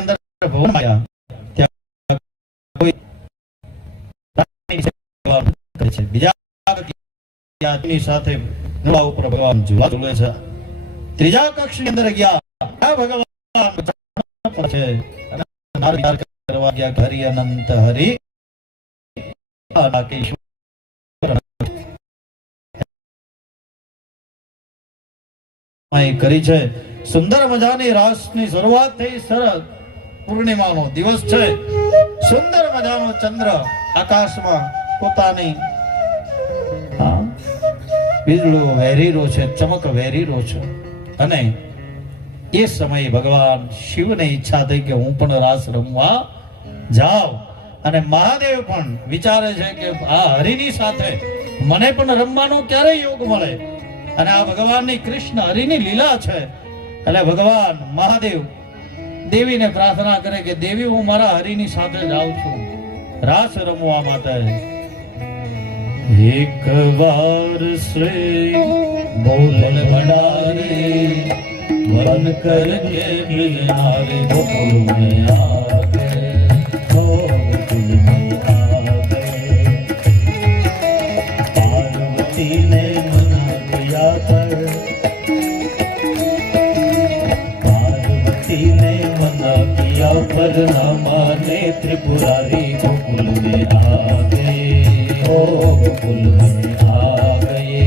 અંદર ભવન આવ્યા ત્યાં કોઈ છે બીજા સાથે નવા ઉપર ભગવાન ઝૂલા ઝૂલે છે. ત્રીજા કક્ષની અંદર ગયા ભગવાન છે કરવા ગયા હરિ અનંત હરિ કરી છે. સુંદર મજાની રાસની શરૂઆત થઈ. સરસ પૂર્ણિમાનો દિવસ છે. સુંદર મજાનો ચંદ્ર આકાશમાં પોતાની વીજળો વેરીરો છે, ચમક વેરીરો છે. અને એ સમયે ભગવાન શિવને ઈચ્છા થઈ કે હું પણ રાસ રમવા જાઉં. અને મહાદેવ પણ વિચારે છે કે આ હરિની સાથે મને પણ રમવાનો ક્યારે યોગ મળે. અને આ ભગવાનની કૃષ્ણ હરિની લીલા છે. એટલે ભગવાન મહાદેવ દેવીને પ્રાર્થના કરે કે દેવી હું મારા હરિની સાથે જાઉં છું રાસ રમવા માટે. એક વાર શ્રી બોલ ભંડારી વન કર કે મિલનારે ગોકુલ में आ गए गोकुल में आ गए पार्वती ने मना किया पर पार्वती ने मना किया पर न माने त्रिपुरारी गोकुल में आ गए ओ गोकुल में आ गए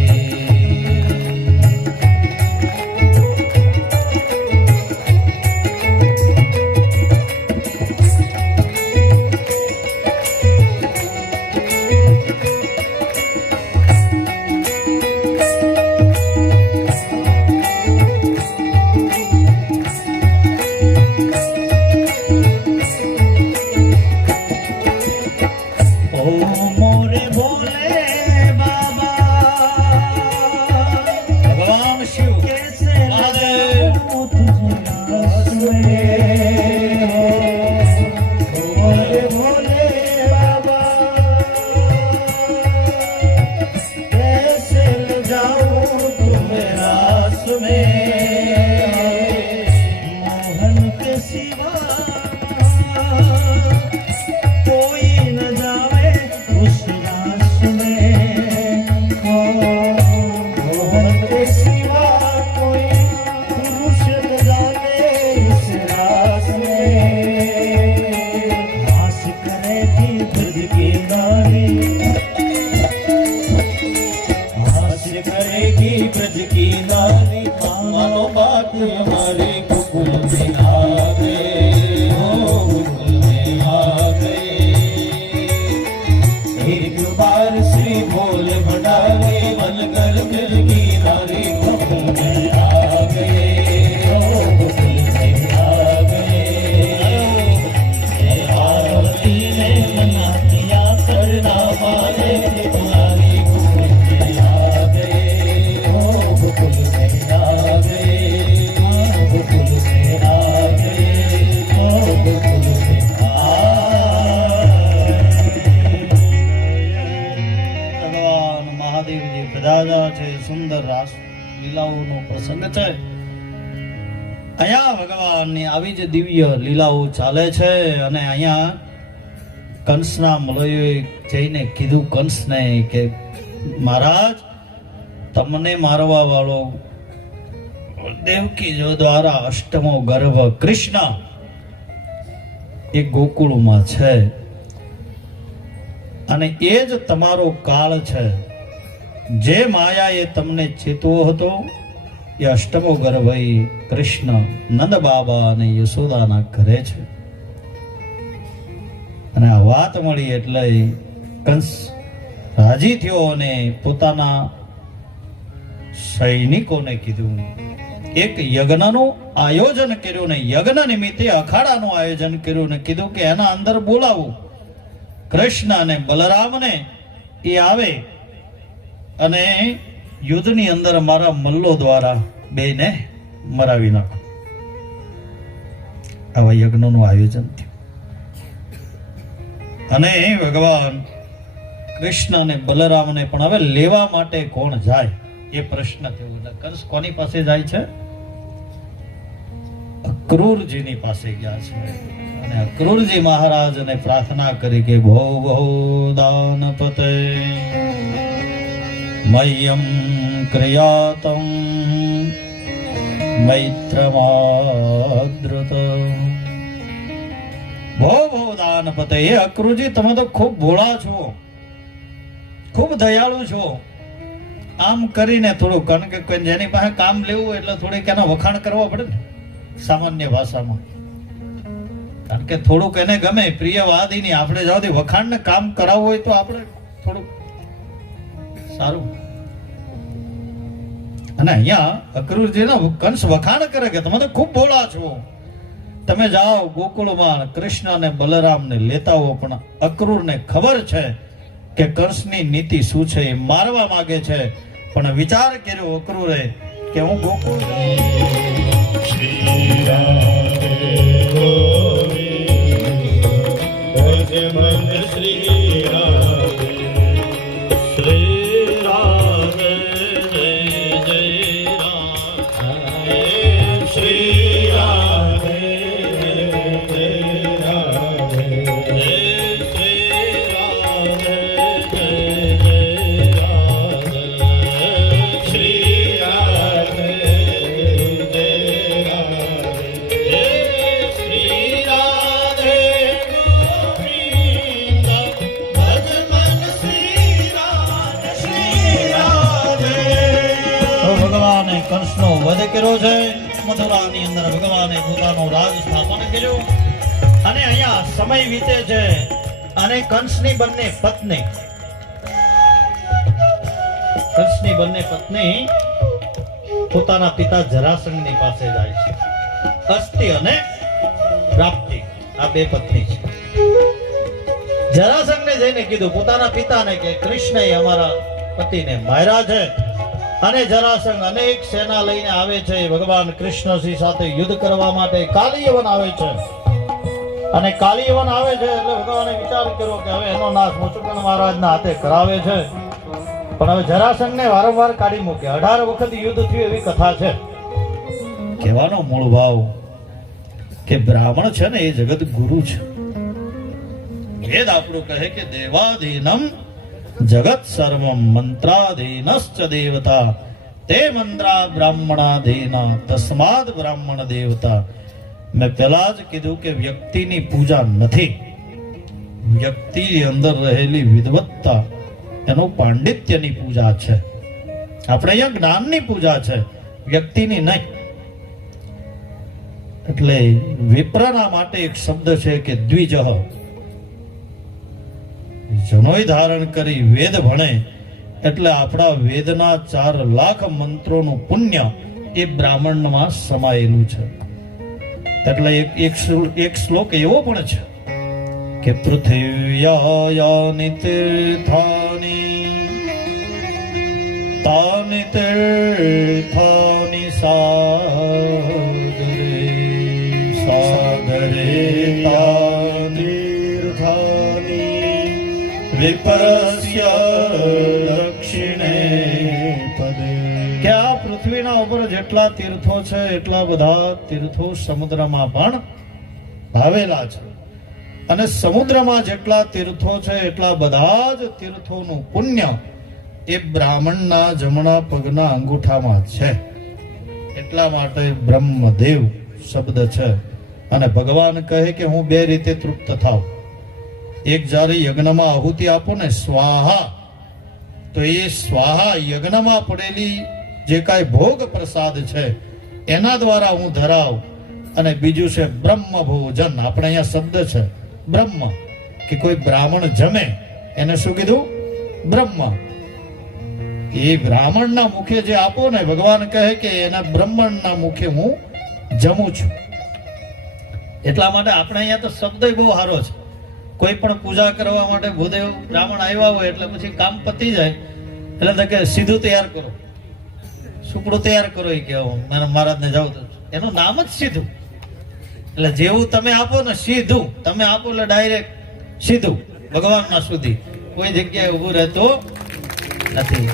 ओ मोरे भोले बाबा ભગવાન શિવ कैसे महादेव लगाऊं तुझे आस में ओ मोरे भोले बाबा कैसे लगाऊं तुम्हें रास में मोहन के सिवा कोई न जावे उस रास में ओ मोहन के सिवा कोई पुरुष न जावे इस रास में आस करेगी ब्रज की नारी आस करेगी ब्रज की नारी मानो बात हमारे गोकुल में आ गए ओ गोकुल में आ गए एक बार श्री भोले भंडारे मन कर ब्रज की नारी गोकुल में आ गए ओ गोकुल में आ गए पार्वती ने मना किया पर ना माने त्रिपुरारी गोकुल में आ गए ओ गोकुल में आ गए गोकुल में आ गए ओ गोकुल में ભગવાન મહાદેવજી બધાજા છે સુંદર રાસ લીલાઓનો પ્રસંગ છે અહીંયા ભગવાનની આવી જ દિવ્ય લીલાઓ ચાલે છે અને અહીંયા કંસના મલયોએ જઈને કીધું કંસને કે મહારાજ તમને મારવા વાળો દેવકી જો દ્વારા અષ્ટમો ગર્ભ કૃષ્ણ એ ગોકુળમાં છે અને એ જ તમારો કાળ છે જે માયાએ તમને ચેતવો હતો એ અષ્ટમો ગર્ભ એ કૃષ્ણ નંદ બાબા અને યશોદાના ઘરે છે અને આ વાત મળી એટલે કંસ રાજી થયો અને પોતાના સૈનિકોને કીધું એક યજ્ઞનું આયોજન કર્યું ને યજ્ઞ નિમિત્તે અખાડાનું આયોજન કર્યું ને કીધું કે એના અંદર બોલાવું કૃષ્ણ અને બલરામને એ આવે અને યુદ્ધની અંદર મારા મલ્લો દ્વારા બેને મરાવી નાખો આવા યજ્ઞનું આયોજન થયું અને ભગવાન કૃષ્ણ અને બલરામને પણ હવે લેવા માટે કોણ જાય એ પ્રશ્ન થયો એટલે કંસ કોની પાસે જાય છે અક્રૂરજીની પાસે ગયા છે અને અક્રૂરજી મહારાજને પ્રાર્થના કરી કે ભો ભો દાનપતે મય્યમ ક્રિયાતમ મૈત્રમાદ્રત ભો ભો દાનપતે એ અક્રૂરજી તમે તો ખૂબ ભોળા છો ખૂબ દયાળુ છો આમ કરીને થોડું કારણ કે કોઈ જેની પાસે કામ લેવું એટલે થોડીક એના વખાણ કરવા પડે ને સામાન્ય ભાષામાં કારણ કે થોડુંક એને ગમે પ્રિયવાદીની આપણે જાવથી વખાણને કામ કરાવવું હોય તો આપણે થોડુંક સારું અને અહીંયા અક્રૂરજીના કંસ વખાણ કરે કે તમે તો ખૂબ ભોળા છો તમે જાઓ ગોકુળમાં કૃષ્ણ અને બલરામને લેતા હો પણ અક્રૂરને ખબર છે કે કંસની નીતિ શું છે એ મારવા માંગે છે પણ વિચાર કર્યો અક્રૂરે કે હું ગોકુળ શ્રી રાધે ગોવિંદ ભજ શ્રી રાધે શ્રી કંસનો વધ કર્યો છે. મથુરાની અંદર ભગવાને પોતાનું રાજ સ્થાપન કર્યું અને અહીંયા સમય વીતે છે અને કંસની બંને પત્ની પોતાના પિતા જરાસંઘની પાસે જાય છે. અસ્તિ અને પ્રાપ્તિ આ બે પત્ની છે. જરાસંઘને જઈને કીધું પોતાના પિતાને કે કૃષ્ણએ અમારા પતિને માર્યા છે અને જરાસંઘ અનેક સેના લઈને આવે છે ભગવાન કૃષ્ણજી સાથે યુદ્ધ કરવા માટે. કાલિયવન આવે છે અને કાલિયવન આવે છે એટલે ભગવાને વિચાર કર્યો કે હવે એનો નાશ મુચુકુંદ મહારાજના હાથે કરાવે છે. પણ હવે જરાસંઘને વારંવાર કાઢી મૂકે. 18 વખત યુદ્ધ થયું એવી કથા છે. કહેવાનો મૂળ ભાવ કે બ્રાહ્મણ છે ને એ જગત ગુરુ છે. વેદ આપણું કહે કે દેવાધીનમ જગત સર્વમ મંત્રાધીનશ્ચ દેવતા તે મંત્રા બ્રાહ્મણાધીન તસ્માદ બ્રાહ્મણ દેવતા. મેં પહેલા જ કીધું કે વ્યક્તિની પૂજા નથી, વ્યક્તિની અંદર રહેલી વિદવત્તા એનું પાંડિત્યની પૂજા છે. આપણે અહીંયા જ્ઞાનની પૂજા છે, વ્યક્તિની નહીં. એટલે વિપ્રના માટે એક શબ્દ છે કે દ્વિજઃ. જનોય ધારણ કરી વેદ ભણે એટલે આપણા વેદના 4 લાખ મંત્રોનું પુણ્ય એ બ્રાહ્મણમાં સમાયેલું છે. એટલે એક શ્લોક એવો પણ છે કે પૃથિવ્યાયાનિ તીર્થાની તાનિ તીર્થાની સાગરે સાગરે તાનિ વિપરસ્ય દક્ષિણે પદે. કે આ પૃથ્વીના ઉપર જેટલા તીર્થો છે એટલા બધા તીર્થો સમુદ્રમાં પણ આવેલા છે અને સમુદ્રમાં જેટલા તીર્થો છે એટલા બધા જ તીર્થોનું પુણ્ય એ બ્રાહ્મણના જમણા પગના અંગૂઠામાં છે. એટલા માટે બ્રહ્મદેવ શબ્દ છે અને ભગવાન કહે કે હું બે રીતે તૃપ્ત થાવ. એક જ્યારે યજ્ઞમાં આહુતિ આપો ને સ્વાહા, તો એ સ્વાહા યજ્ઞમાં પડેલી જે કાંઈ ભોગ પ્રસાદ છે એના દ્વારા હું ધરાવ. અને બીજું છે બ્રહ્મ ભોજન. આપણે અહીંયા શબ્દ છે બ્રહ્મ, કે કોઈ બ્રાહ્મણ જમે એને શું કીધું? બ્રહ્મ. એ બ્રાહ્મણના મુખે જે આપો ને ભગવાન કહે કે એના બ્રાહ્મણના મુખે હું જમું છું. એટલા માટે આપણે અહીંયા તો શબ્દ બહુ સારો છે. કોઈ પણ પૂજા કરવા માટે ભૂદેવ બ્રાહ્મણ આવ્યા હોય એટલે પછી કામ પતી જાય એટલે તો કે સીધું તૈયાર કરો, સુપડું તૈયાર કરો. એ કેવું મહારાજને જાવ તો એનું નામ જ સીધું. એટલે જેવું તમે આપો ને સીધું તમે આપો એટલે ડાયરેક્ટ સીધું ભગવાનના સુધી, કોઈ જગ્યાએ ઊભું રહેતો નથી.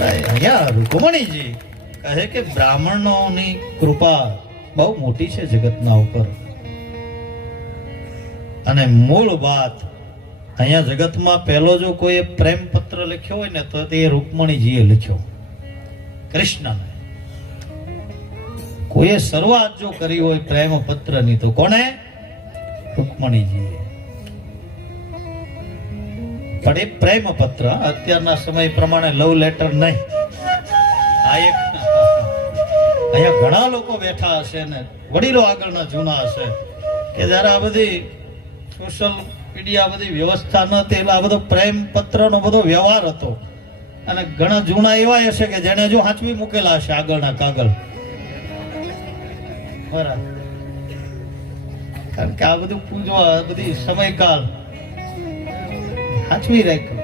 અહીંયા રૂકમણીજી કહે કે બ્રાહ્મણોની કૃપા બહુ મોટી છે જગતના ઉપર. અને મૂળ વાત અહીંયા જગતમાં પહેલો જો કોઈ પ્રેમ પત્ર લખ્યો હોય ને તો તે રૂકમણીજીએ લખ્યો કૃષ્ણને. કોઈએ શરૂઆત જો કરી હોય પ્રેમ પત્રની તો કોને? રૂકમણીજીએ. પણ એ પ્રેમ પત્ર અત્યારના સમય પ્રમાણે લવ લેટર નહીં. આ એક અહીંયા ઘણા લોકો બેઠા હશે ને વડીલો આગળના જૂના હશે કે જયારે આ બધી સોશિયલ મીડિયા બધી વ્યવસ્થા ન હતી એટલે આ બધો પ્રેમ પત્રનો બધો વ્યવહાર હતો. અને ઘણા જૂના એવા હશે કે જેને જો હાચવી મૂકેલા હશે આગળના કાગળ. બરાબર. કારણ કે આ બધું પૂજવા બધી સમયકાળ હાચવી રાખ્યું.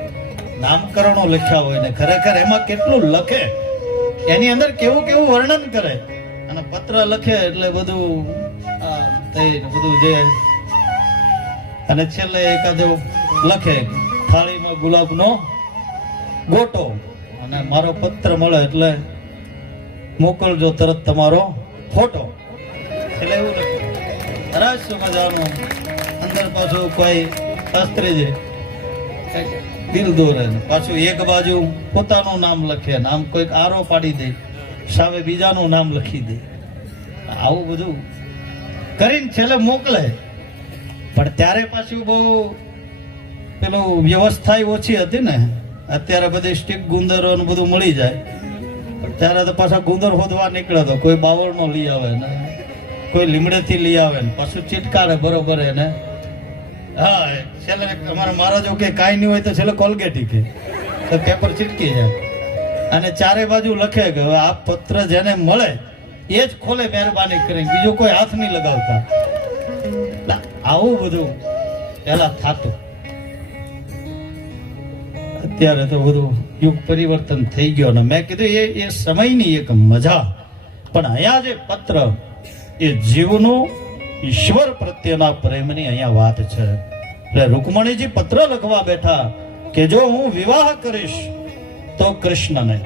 નામકરણો લખ્યા હોય ને ખરેખર એમાં કેટલું લખે, એની અંદર કેવું કેવું વર્ણન કરે. અને પત્ર લખે એટલે બધું બધું જે અને છેલ્લે એકાદો લખે થાળીમાં ગુલાબનો ગોટો અને મારો પત્ર મળે એટલે મોકલજો તરત તમારો ફોટો. એટલે એવું લખે સરસ મજાનું. અંદર પાછું કોઈ શાસ્ત્રી છે દિલ દોરે, પાછું એક બાજુ પોતાનું નામ લખે, નામ કોઈક આરો પાડી દે, સામે બીજાનું નામ લખી દે. આવું બધું કરીને છેલ્લે મોકલે. પણ ત્યારે પાછું બહુ પેલું વ્યવસ્થા ઓછી હતી ને. અત્યારે બધી સ્ટીક ગુંદરો બધું મળી જાય ત્યારે તો પાછા ગુંદર હોદવા નીકળ્યો તો કોઈ બાવળનો લઈ આવે ને કોઈ લીમડેથી લઈ આવે ને પાછું ચીટકારે બરોબર એને. હા છેલ્લે અમારા મહારાજો કે કાંઈ નહીં હોય તો છેલ્લે કોલગેટી કે તો પેપર ચીટકી જાય અને ચારે બાજુ લખે કે હવે આ પત્ર જેને મળે એ જ ખોલે મહેરબાની કરીને, બીજો કોઈ હાથ નહીં લગાવતા. આવું બધું પેલા થતું. અત્યારે તો બધું યુગ પરિવર્તન થઈ ગયો ને મેં કીધું એ સમયની એક મજા. પણ અહીંયા જે પત્ર એ જીવનો ઈશ્વર પ્રત્યેના પ્રેમની અહીંયા વાત છે. એટલે રૂકમણીજી પત્ર લખવા બેઠા કે જો હું વિવાહ કરીશ તો કૃષ્ણને,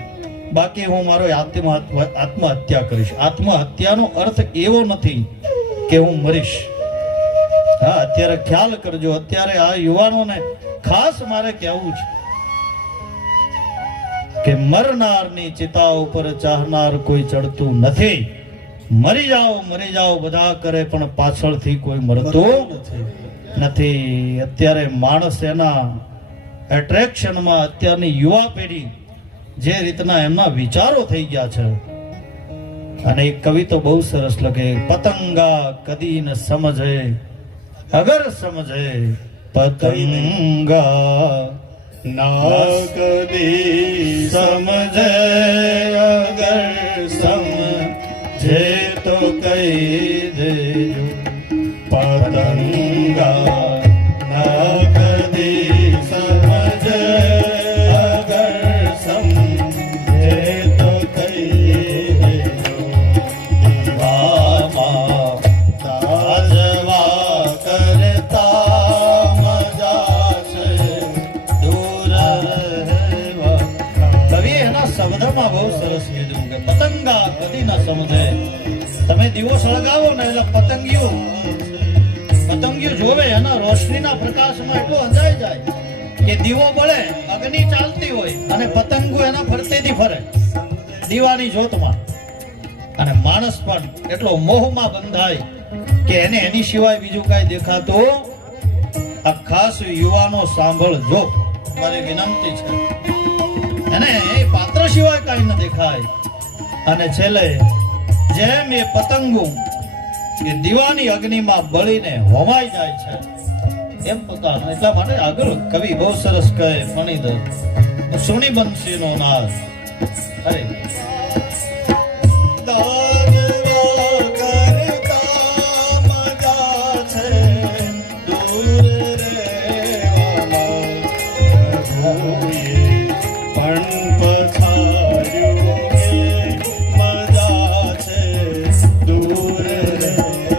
બાકી હું મારો આત્મહત્યા કરીશ. આત્મહત્યાનો અર્થ એવો નથી કે હું મરીશ. હા, અત્યારે ખ્યાલ કરજો, અત્યારે આ યુવાનોને ખાસ મારે કહેવું છે કે મરનારની ચિતા ઉપર ચાહનાર કોઈ ચડતું નથી. મરી જાઓ બધા કરે પણ પાછળથી કોઈ મરતું નથી. અત્યારે માણસ એના એટ્રેક્શનમાં અત્યારની યુવા પેઢી જે રીતના એમના વિચારો થઈ ગયા છે. અને એક કવિ તો બહુ સરસ લખે, પતંગા કદી ન સમજે અગર સમજે પતંગા ના કદી સમજે અગર સમજે તો કહી દેજો પતંગા ના કદી સમજે અગર સમજે તો કહી દેજો દીવામાં તાજવા કરતા મજા છે દૂર રહેવા. કવિ એના શબ્દમાં બહુ સરસ કીધું કે પતંગા કદી ન સમજે. તમે દીવો સળગાવો ને એટલે પતંગિયું જોવે એના રોશનીના પ્રકાશમાં એટલું અંજાઈ જાય કે દીવો બળે, અગ્નિ ચાલતી હોય અને પતંગો એના ફરતેથી ફરે દીવાની જોતમાં. અને માણસ પણ એટલો મોહમાં બંધાય કે એને એની સિવાય બીજું કાંઈ દેખાતું. આ ખાસ યુવાનો સાંભળજો, મારી વિનંતી છે. એને એ પાત્ર સિવાય કાંઈ ન દેખાય. અને છેલ્લે જેમ એ પતંગો એ દીવાની અગ્નિમાં બળીને હોમાઈ જાય છે એમ પોતાનું. એટલા માટે આગળ કવિ બહુ સરસ કહે, ફણીધર સુણી બંસીનો નાદ. અરે તાજવા કરતા મજા છે દૂર રહેવામાં પણ પછાડ્યું એ મજા છે દૂર રહેવામાં.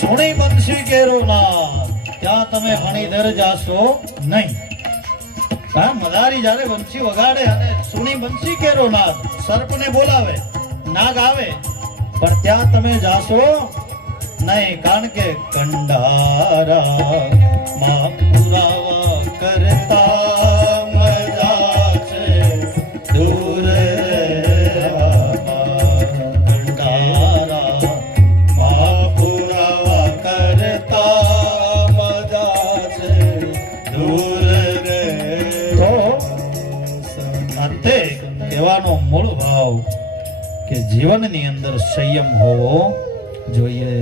સુણી બંસી કેરો નાદ, ત્યાં તમે ફણીધર જાશો નહીં. હા, મદારી જ્યારે બંસી વગાડે અને સુણી બંસી કેરો નાદ, સર્પને બોલાવે, નાગ આવે, પણ ત્યાં તમે જાશો નહીં. કારણ કે કંડારા માં પુરાવા કરતા મજા છે દૂર રહેવામાં. કંડારા માં પુરાવા કરતા મજા છે દૂર તો રહેવામાં. અંતે કહેવાનો મૂળ ભાવ કે જીવનની અંદર સંયમ હોવો જોઈએ.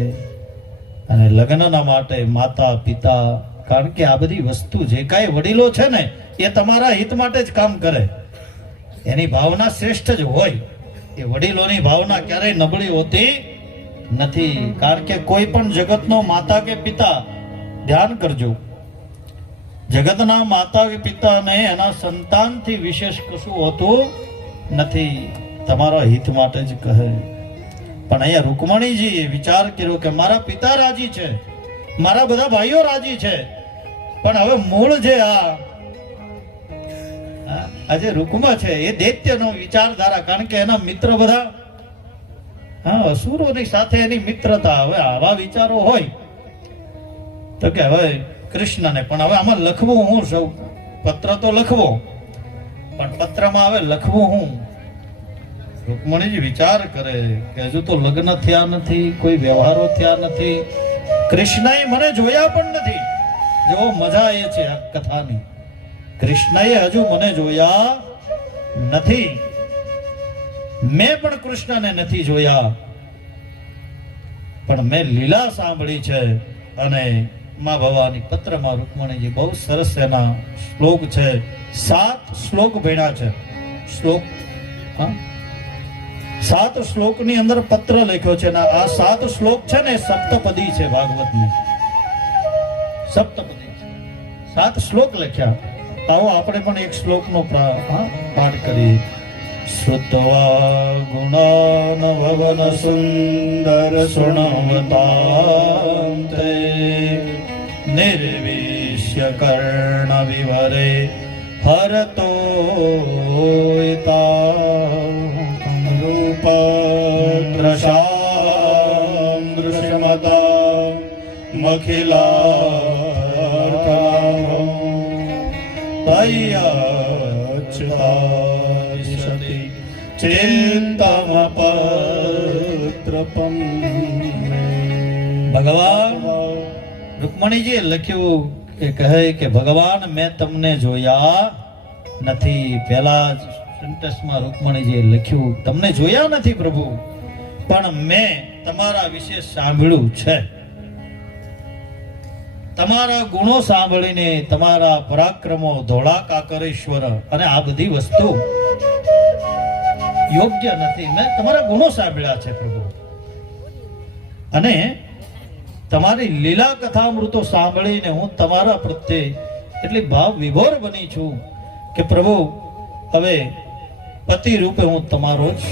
અને લગ્નના માટે માતા પિતા, કારણ કે આ બધી વસ્તુ જે કાંઈ વડીલો છે ને એ તમારા હિત માટે જ કામ કરે. એની ભાવના શ્રેષ્ઠ જ હોય. એ વડીલોની ભાવના ક્યારેય નબળી હોતી નથી. કારણ કે કોઈ પણ જગતનો માતા કે પિતા, ધ્યાન કરજો, જગતના માતા કે પિતાને એના સંતાનથી વિશેષ કશું હોતું નથી. તમારા હિત માટે જ કહે. પણ અહીંયા રૂકમણીજીએ વિચાર કર્યો કે મારા પિતા રાજી છે, મારા બધા ભાઈઓ રાજી છે, પણ હવે મૂળ જે આજે રૂકમા છે એ દૈત્યનો વિચારધારા. કારણ કે એના મિત્ર બધા અસુરોની સાથે એની મિત્રતા. હવે આવા વિચારો હોય તો કે હવે કૃષ્ણને પણ હવે આમાં લખવું હું સૌ. પત્ર તો લખવો, પણ પત્રમાં હવે લખવું હું. રૂકમણીજી વિચાર કરે કે હજુ તો લગ્ન થયા નથી, કોઈ વ્યવહારો થયા નથી, કૃષ્ણએ મને જોયા પણ નથી. જો મજા એ છે આ કથાની, કૃષ્ણએ હજુ મને જોયા નથી. મેં પણ કૃષ્ણને નથી જોયા, પણ મેં લીલા સાંભળી છે. અને માં ભવાની પત્રમાં રૂકમણીજી બહુ સરસ એના શ્લોક છે, 7 શ્લોક ભણ્યા છે. શ્લોક 7 શ્લોકની અંદર પત્ર લખ્યો છે ને આ 7 શ્લોક છે ને સપ્તપદી છે, ભાગવતની સપ્તપદી છે. 7 શ્લોક લખ્યા. આવો આપણે પણ એક શ્લોકનો પાઠ કરીએ. શ્રુત્વા ગુણાન ભવન સુંદર સુણવતાં તે નિર્વિશ્ય કર્ણ વિવરે હરતો રૂપદ્રશાં દૃશ્યમતાં મખિલાર્થાં તય્યચ્છાદિશતિ ચિંતમપત્રપમ. ભગવાન રૂકમણીજીએ લખ્યું કે કહે કે ભગવાન મેં તમને જોયા નથી. પહેલા સેન્ટેન્સમાં રૂકમણીજીએ લખ્યું તમને જોયા નથી પ્રભુ, પણ મેં તમારા વિશે સાંભળ્યું છે. તમારા ગુણો સાંભળીને, તમારા પરાક્રમો, ધોળા કાકરેશ્વર અને આ બધી વસ્તુ યોગ્ય નથી. મેં તમારા ગુણો સાંભળ્યા છે પ્રભુ, અને તમારી લીલા કથામૃતો સાંભળીને હું તમારા પ્રત્યે એટલી ભાવ વિભોર બની છું કે પ્રભુ હવે પતિ રૂપે હું તમારો જ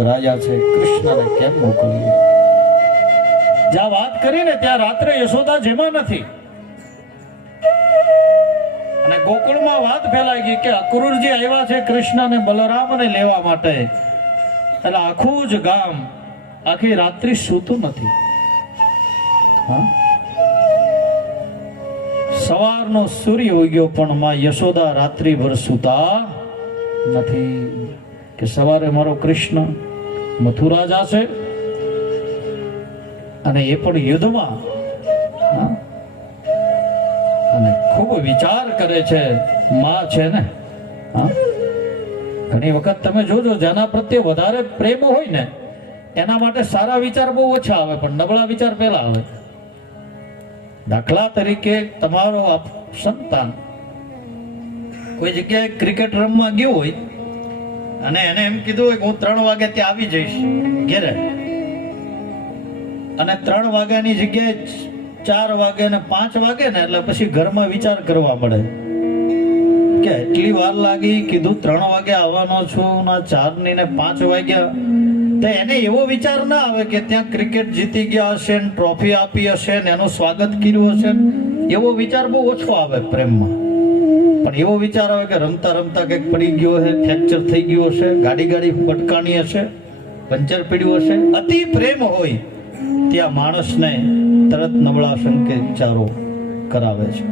રાજા છે, કૃષ્ણને કેમ મોકલીએ? જ્યાં વાત કરીને ત્યાં રાત્રે યશોદા જેમાં નથી, અને ગોકુળમાં વાત ફેલાઈ ગઈ કે અક્રૂરજી આવ્યા છે કૃષ્ણને બલરામને લેવા માટે. એટલે આખું જ ગામ આખી રાત્રિ સૂતું નથી. સવારનો સૂર્ય ઉગ્યો પણ માં યશોદા રાત્રિભર સૂતા નથી કે સવારે મારો કૃષ્ણ મથુરા જશે, અને એ પણ યુદ્ધમાં. અને ખૂબ વિચાર કરે છે. માં છે ને, ઘણી વખત તમે જોજો જેના પ્રત્યે વધારે પ્રેમ હોય ને એના માટે સારા વિચાર બહુ ઓછા આવે, પણ નબળા વિચાર પહેલા આવે. દાખલા તરીકે તમારો સંતાન કોઈ જગ્યાએ ક્રિકેટ રમવા ગયો હોય અને એને એમ કીધું હોય કે હું 3 વાગે ત્યાં આવી જઈશ ઘેરે, અને 3 વાગ્યાની જગ્યાએ 4 વાગે ને 5 વાગે ને એટલે પછી ઘરમાં વિચાર કરવા મળે કે એટલી વાર લાગી, કીધું 3 વાગે આવવાનો છું ના 4 ની ને 5 વાગ્યા. તો એને એવો વિચાર ના આવે કે ત્યાં ક્રિકેટ જીતી ગયા હશે ને ટ્રોફી આપી હશે ને એનું સ્વાગત કર્યું હશે ને. એવો વિચાર બહુ ઓછો આવે પ્રેમમાં. પણ એવો વિચાર આવે કે રમતા રમતા કંઈક પડી ગયો હશે, ફ્રેક્ચર થઈ ગયું હશે, ગાડી પટકાણી હશે, પંચર પડ્યું હશે. અતિ પ્રેમ હોય ત્યાં માણસને તરત નબળા સંકેત વિચારો કરાવે છે.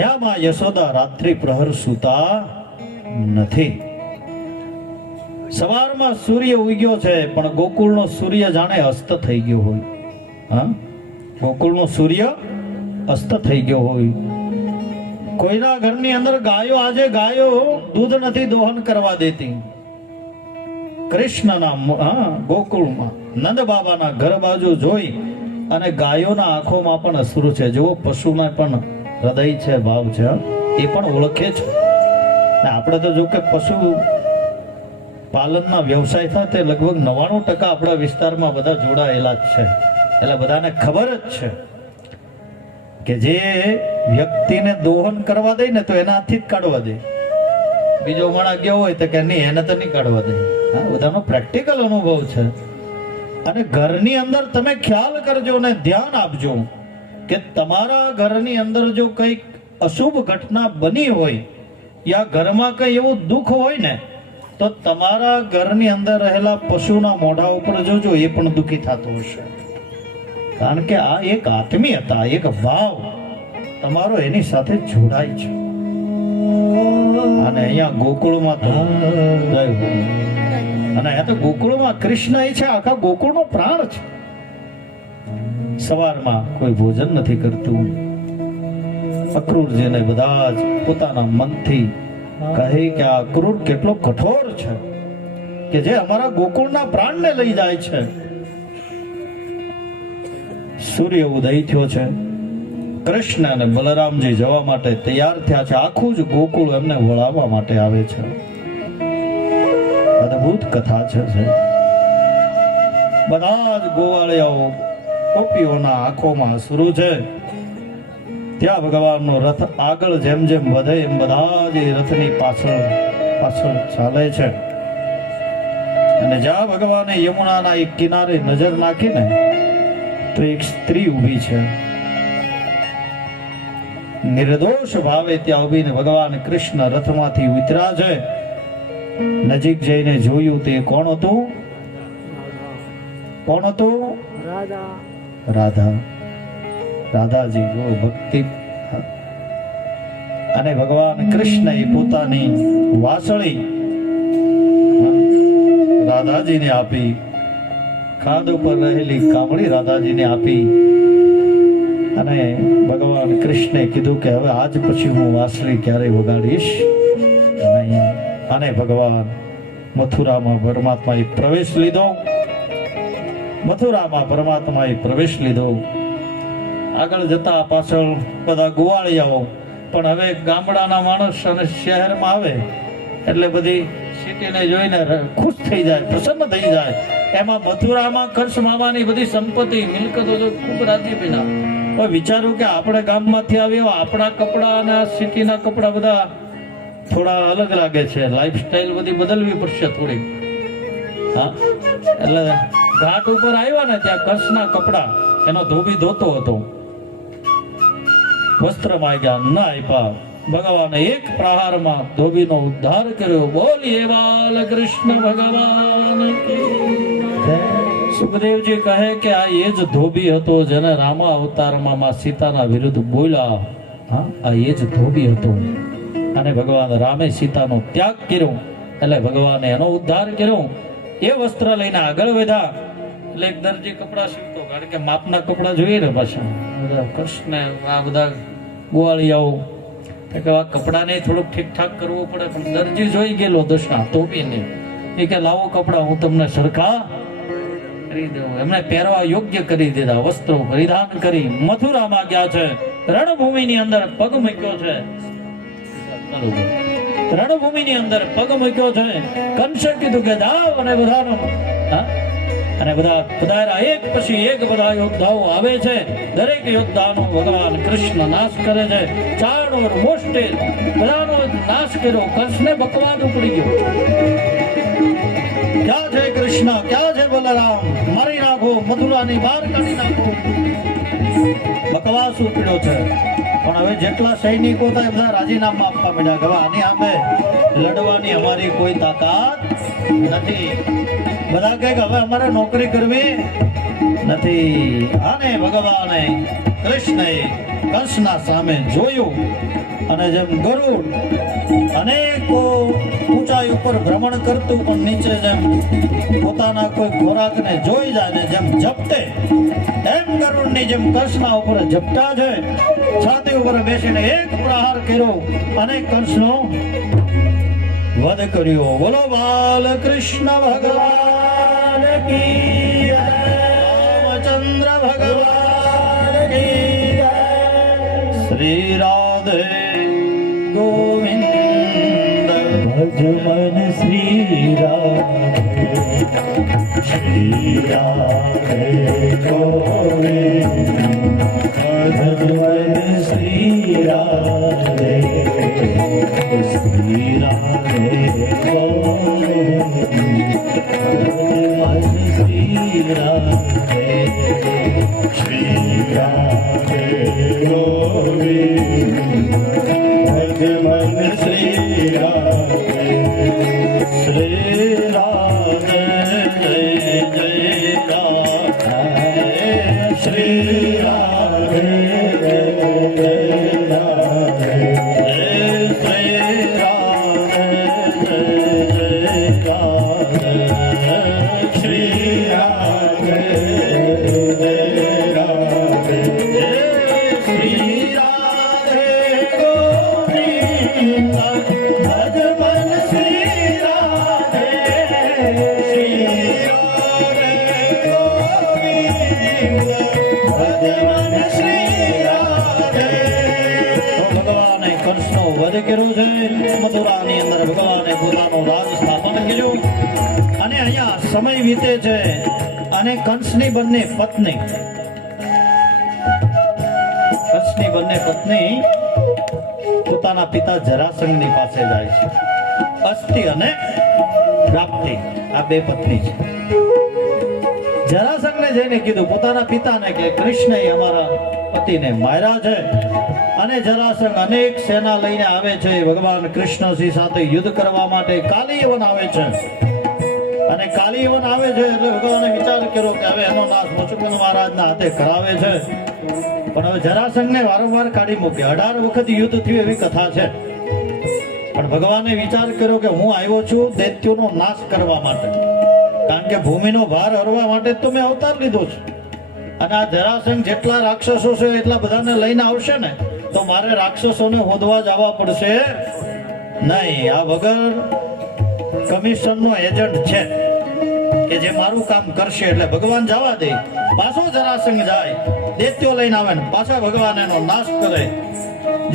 યામાં યશોદા રાત્રિ પ્રહર સૂતા નથી. સવારમાં સૂર્ય ઉગ્યો છે પણ ગોકુળનો સૂર્ય જાણે અસ્ત થઈ ગયો હોય. હા, ગોકુળનો સૂર્ય અસ્ત થઈ ગયો હોય. કોઈના ઘરની અંદર આજે ગાયો દૂધ નથી દોહન કરવા દેતી. કૃષ્ણના ગોકુળમાં નંદ બાબાના ઘર બાજુ જોઈ અને ગાયોના આંખોમાં પણ અશ્રુ છે. જેવો પશુને પણ હૃદય છે, ભાવ છે, એ પણ ઓળખે છે. આપણે તો જો કે પશુ પાલનના વ્યવસાય થાય તે લગભગ 99% આપણા વિસ્તારમાં બધા જોડાયેલા જ છે. એટલે બધાને ખબર જ છે કે જે વ્યક્તિને દોહન કરવા દે ને તો એના હાથથી જ કાઢવા દે. બીજો માણસ ગયો હોય તો કે નહીં, એને તો નહીં કાઢવા દે. હા, બધાનો પ્રેક્ટિકલ અનુભવ છે. અને ઘરની અંદર તમે ખ્યાલ કરજો ને ધ્યાન આપજો કે તમારા ઘરની અંદર જો કંઈક અશુભ ઘટના બની હોય યા ઘરમાં કંઈ એવું દુઃખ હોય ને તો તમારા ઘરની અંદર રહેલા પશુના મોઢા ઉપર જોજો, એ પણ દુઃખી થતો હશે. કારણ કે આ એક આત્મીયતા, એક ભાવ તમારો એની સાથે જોડાય છે. અને અહીંયા ગોકુળમાં તો અને અહીંયા તો ગોકુળમાં કૃષ્ણ એ છે, આખા ગોકુળનો પ્રાણ છે. સવારમાં કોઈ ભોજન નથી કરતું. અક્રૂરજીને બધા જ પોતાના મનથી કહે કે આ અક્રૂર કેટલો કઠોર છે કે જે અમારા ગોકુળના પ્રાણને લઈ જાય છે. સૂર્ય ઉદય થયો છે. કૃષ્ણ અને બલરામજી જવા માટે તૈયાર થયા છે. આખું જ ગોકુળ એમને વળાવવા માટે આવે છે. અદ્ભુત કથા છે. બધા જ ગોવાળિયાઓ ગોપીઓના આંખોમાં અશ્રુ છે. ત્યાં ભગવાનનો રથ આગળ જેમ જેમ વધે એમ બધા જ રથની પાછળ પાછળ ચાલે છે. અને જ્યાં ભગવાને યમુનાના એક કિનારે નજર નાખીને તો એક સ્ત્રી ઊભી છે. નિર્દોષ ભાવે ત્યાં ઊભીને ભગવાન કૃષ્ણ રથમાંથી ઉતર્યા છે. નજીક જઈને જોયું તે કોણ હતું? કોણ હતું? રાધા. રાધાજી ભક્તિ. અને ભગવાન કૃષ્ણએ પોતાની વાસળી રાધાજીને આપી. ખાદ ઉપર રહેલી કામળી રાધાજીને આપી. અને ભગવાન કૃષ્ણે કીધું કે હવે આજ પછી હું વાંસળી ક્યારેય વગાડીશ નહીં. અને ભગવાન મથુરામાં પરમાત્માએ પ્રવેશ લીધો. મથુરામાં પરમાત્માએ પ્રવેશ લીધો. આગળ જતા પાછળ બધા ગોવાળિયાઓ પણ હવે ગામડાના માણસ અને શહેરમાં આવે એટલે બધી સિટીને જોઈને ખુશ થઈ જાય, પ્રસન્ન થઈ જાય. એમાં મથુરામાં કંસ મામાની બધી સંપત્તિ મિલકતો જો ખૂબ રાજી પીના. હવે વિચારું કે આપણે ગામમાંથી આવ્યા, આપણા કપડા અને આ સિટીના કપડા બધા થોડા અલગ લાગે છે. લાઈફસ્ટાઈલ બધી બદલવી પડશે થોડી. હા, એટલે ઘાટ ઉપર આવ્યા ને ત્યાં કંસના કપડા એનો ધોબી ધોતો હતો. વસ્ત્ર માંગ્યા, ન આપ્યા. ભગવાને એક પ્રહારમાં ધોબીનો ઉદ્ધાર કર્યો. બોલીએ બાલકૃષ્ણ ભગવાન કી. સુખદેવજી કહે કે આ એ જ ધોબી હતો જેને રામા અવતારમાં માં સીતાના વિરુદ્ધ બોલ્યા. હા, આ એ જ ધોબી હતો. અને ભગવાન રામે સીતાનો ત્યાગ કર્યો એટલે ભગવાને એનો ઉદ્ધાર કર્યો. એ વસ્ત્ર લઈને આગળ વધ્યા એટલે એક દરજી કપડા સીવતો, કારણ કે માપના કપડા જોઈએ ને પાછા બધા કૃષ્ણ આ બધા ગોવાળિયાઓ કે આ કપડાને થોડુંક ઠીકઠાક કરવું પડે. પણ દરજી જોઈ ગયેલો દશા ધોબીને. એ કે લાવો કપડા, હું તમને સરખા કરી દઉં. એમને પહેરવા યોગ્ય કરી દીધા. વસ્ત્રો પરિધાન કરી મથુરામાં ગયા છે. રણભૂમિની અંદર પગ મૂક્યો છે. રણભૂમિની અંદર પગ મૂક્યો છે. કંસે કીધું કે જાઓ અને બધાનો અને બધા પધારા એક પછી એક બધા યોદ્ધાઓ આવે છે. દરેક યોદ્ધાનો ભગવાન કૃષ્ણ નાશ કરે છે. ચાણ ઓર મોસ્ટે બધાનો નાશ કર્યો. કંસને બકવાદ ઉપડી ગયો. ક્યાં છે કૃષ્ણ, ક્યાં છે બલરામ, મારી નાખો, મથુરાની બહાર કાઢી નાખો. બકવાસ ઉપડ્યો છે. પણ હવે જેટલા સૈનિકો હતા એ બધા રાજીનામા આપવા માંડ્યા કે હવે આની સામે લડવાની અમારી કોઈ તાકાત નથી. બધા કહે કે હવે અમારે નોકરી કરવી નથી. આને ભગવાને કૃષ્ણએ કંસના સામે જોયું અને જેમ ગરુડ અનેકો ઊંચાઈ ઉપર ભ્રમણ કરતું પણ નીચે જેમ પોતાના કોઈ ખોરાકને જોઈ જાય ને જેમ ઝપટે એમ ગરુડની જેમ કંસના ઉપર ઝપટા છે. છાતી ઉપર બેસીને એક પ્રહાર કર્યો અને કંસનો વધ કર્યો. બોલો બાલકૃષ્ણ ભગવાન કી જય. રામચંદ્ર ભગવાન કી જય. શ્રી રાધે ગોવિંદ ભજ મન શ્રી રાધે શ્રી રાધે ગોવિંદ ભજ મન શ્રી રાધે શ્રી રાધે ગોવિંદ ભજ મન શ્રી રાધે શ્રી રાધે ગોવિંદ ભજ મન શ્રી રાધે શ્રી રાધે જય જય રાધે શ્રી રાધે જય જય રાધે શ્રી રાધે જય જય રાધે શ્રી રાધે જય રાધે શ્રી રાધે ગોવિંદ ભજ મન શ્રી રાધે શ્રી રાધે ગોવિંદ ભજ મન શ્રી રાધે. ભગવાને કંસનો વધ કર્યો છે. મથુરાની અંદર ભગવાને પોતાનું રાજ સ્થાપન કર્યું અને અહીંયા સમય વીતે છે અને કંસની બંને પત્ની પોતાના પિતા જરાસંઘની પાસે જાય છે. અસ્થિ અને પ્રાપ્તિ આ બે પત્ની છે. જરાસંઘને જઈને કીધું પોતાના પિતાને કે કૃષ્ણએ અમારા પતિને માર્યા છે અને જરાસંઘ અનેક સેના લઈને આવે છે ભગવાન કૃષ્ણજી સાથે યુદ્ધ કરવા માટે. કાલિયવન આવે છે અને કાલિયવન આવે છે એટલે ભગવાને વિચાર કર્યો કે હવે એનો નાશ મુચુકુંદ મહારાજના હાથે કરાવે છે. પણ હવે જરાસંઘને વારંવાર કાઢી મૂકે. 18 વખત યુદ્ધ થયું એવી કથા છે. પણ ભગવાને વિચાર કર્યો કે હું આવ્યો છું દૈત્યોનો નાશ કરવા માટે, કારણ કે ભૂમિનો ભાર હરવા માટે તો મેં અવતાર લીધો છે. અને આ જરાસંઘ જેટલા રાક્ષસો છે એટલા બધાને લઈને આવશે ને તો મારે રાક્ષસોને હોદવા જવા પડશે નહીં. આ વગર કમિશનનો એજન્ટ છે કે જે મારું કામ કરશે એટલે ભગવાન જવા દે. પાછો જરાસંઘ જાય, દૈત્યો લઈને આવે ને પાછા ભગવાન એનો નાશ કરે.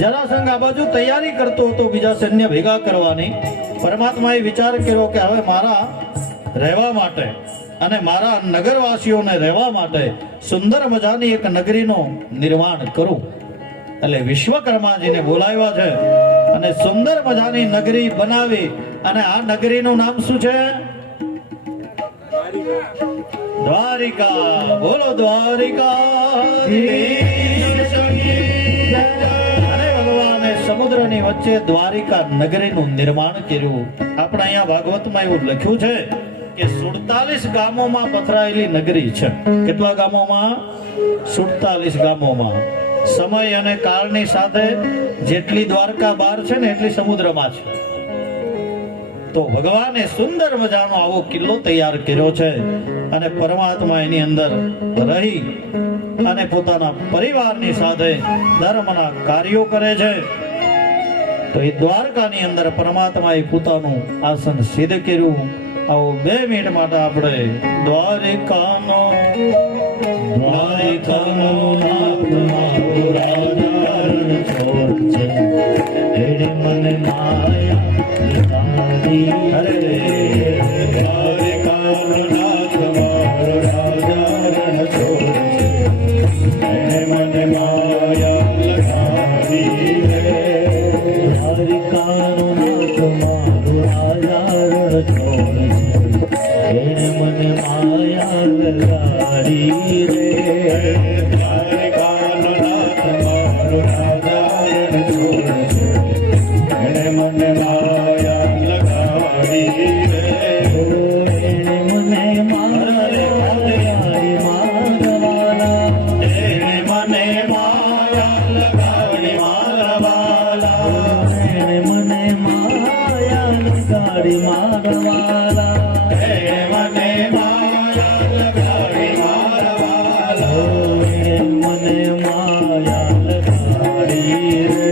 જરાસંઘ આ બાજુ તૈયારી કરતો હતો બીજા સૈન્ય ભેગા કરવાની. પરમાત્માએ વિચાર કર્યો કે હવે મારા રહેવા માટે અને મારા નગરવાસીઓને રહેવા માટે સુંદર મજાની એક નગરીનું નિર્માણ કરું. એટલે વિશ્વકર્માજીને બોલાવ્યા છે અને સુંદર મજાની નગરી બનાવી. અને આ નગરીનું નામ શું છે? દ્વારિકા. બોલો દ્વારિકા. અને ભગવાને સમુદ્રની વચ્ચે દ્વારિકા નગરીનું નિર્માણ કર્યું. આપણે અહીંયા ભાગવતમાં એવું લખ્યું છે કે 47 ગામોમાં પથરાયેલી નગરી છે. કેટલા ગામોમાં? 47 ગામોમાં. સમય અને કાળની સાથે જેટલી દ્વારકા બહાર છે ને એટલી સમુદ્રમાં છે. તો ભગવાને સુંદર મજાનો આવો કિલ્લો તૈયાર કર્યો છે અને પરમાત્મા એની અંદર રહી અને પોતાના પરિવારની સાથે ધર્મના કાર્યો કરે છે. તો એ દ્વારકાની અંદર પરમાત્માએ પોતાનું આસન સિદ્ધ કર્યું. આવો 2 મિનિટ માટે આપણે દ્વારિકાનો નાથ મારો રાધારણ છોડ છે એડે મને માયા હરે દ્વારિકાનો નાથ મારો લગાડી રે દ્વારિકાનો નાથ મારો રાજા રણ છોડ છે એને મને માયા લગાડી રે દ્વારિકાનો નાથ મારો રાજા રણ છોડ છે એણે મને માયા લગાડી રે એને મને મારા લગાડી મારવાલા એણે મને માયા લગાડી મારા વાલા એને મને માયા લગાડી મારવાલા એણે મને માયા લગાડી મારા વાલા એને મને માયા લગાડી રે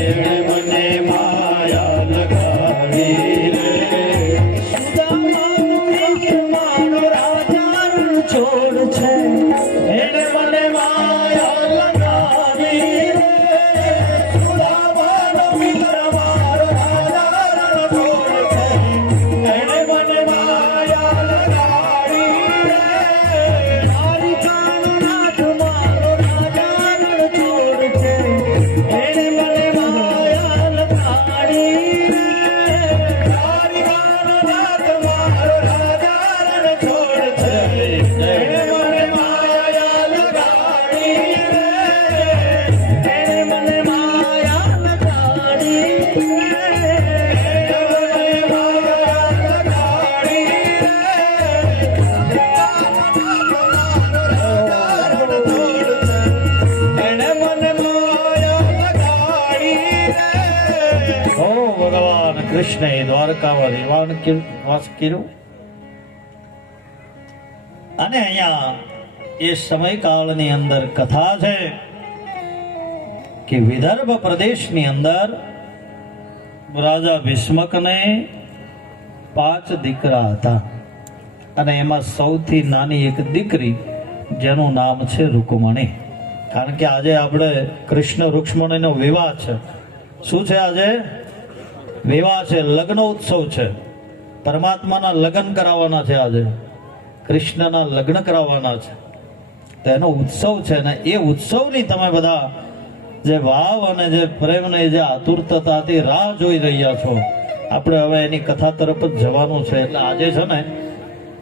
એણે મને માયા લગાડી રે સુદામાનો મિત્ર મારો રાજા રણ છોડ છે એણે મને માયા લગાડી રે સુદામાનો મિત્ર મારો રાજા રણ છોડ છે એણે મને માયા લગાડી રે દ્વારિકાનો નાથ મારો રાજા રણ છોડ છે એને મને માયા લગાડી રે દ્વારિકાનો નાથ મારો રાજા રણ છોડ છે એણે મને માયા લગાડી રે એને મને માયા લગાડી ઓ ભગવાન કૃષ્ણએ દ્વારકામાં વાસ કર્યો અને અહીંયા એ સમયકાળની અંદર કથા છે કે વિદર્ભ પ્રદેશની અંદર રાજા ભીષ્મકને 5 દીકરા હતા અને એમાં સૌથી નાની એક દીકરી જેનું નામ છે રૂકમણી. કારણ કે આજે આપણે કૃષ્ણ રૂક્ષ્મણીનો વિવાહ છે. શું છે આજે? વિવાહ છે, લગ્ન ઉત્સવ છે. પરમાત્માના લગ્ન કરાવવાના છે. આજે કૃષ્ણના લગ્ન કરાવવાના છે તો એનો ઉત્સવ છે ને એ ઉત્સવની તમે બધા જે ભાવ અને જે પ્રેમની જે આતુરતાથી રાહ જોઈ રહ્યા છો. આપણે હવે એની કથા તરફ જ જવાનું છે. એટલે આજે છે ને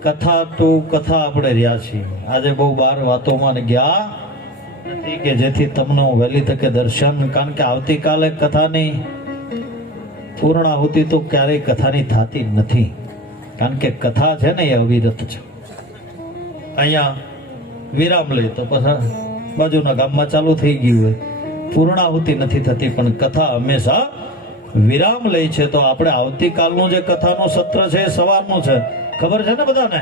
કથા ટુ કથા આપણે રહ્યા છીએ. આજે બહુ બાર વાતોમાં ગયા નથી કે જેથી તમને હું વહેલી તકે દર્શન, કારણ કે આવતીકાલે કથાની પૂર્ણાહુતિ તો ક્યારેય કથાની થતી નથી. કારણ કે કથા છે ને એ અવિરત છે. અહીંયા વિરામ લે તો પછી બાજુના ગામમાં ચાલુ થઈ ગયું હોય, પૂર્ણાહુતિ નથી થતી, પણ કથા હંમેશા વિરામ લે છે. તો આપણે આવતીકાલનું જે કથાનું સત્ર છે એ સવારનું છે, ખબર છે ને બધાને?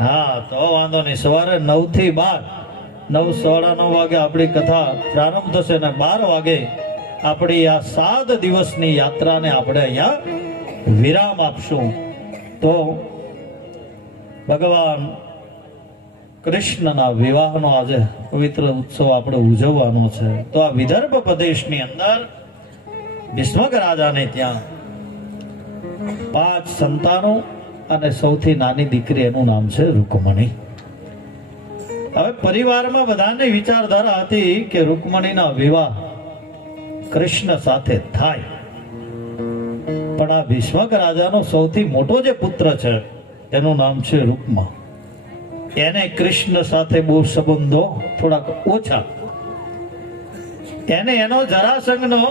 હા, તો વાંધો નહીં. સવારે 9 થી 12, 9, 9:15 વાગે આપણી કથા પ્રારંભ થશે ને 12 વાગે આપણી આ 7 દિવસની યાત્રાને આપણે અહીંયા વિરામ આપશું. તો ભગવાન કૃષ્ણના વિવાહનો આજે પવિત્ર ઉત્સવ આપણે ઉજવવાનો છે. તો આ વિદર્ભ પ્રદેશની અંદર ભીષ્મક રાજાને ત્યાં 5 સંતાનો અને સૌથી નાની દીકરી, એનું નામ છે રૂકમણી. હવે પરિવારમાં બધાની વિચારધારા હતી કે રૂકમણીના વિવાહ કૃષ્ણ સાથે થાય. પણ આ ભીષ્મક રાજાનો સૌથી મોટો જે પુત્ર છે એનું નામ છે રૂકમા. એને કૃષ્ણ સાથે બહુ સંબંધો થોડાક ઓછા. એને એનો જરાસંઘનો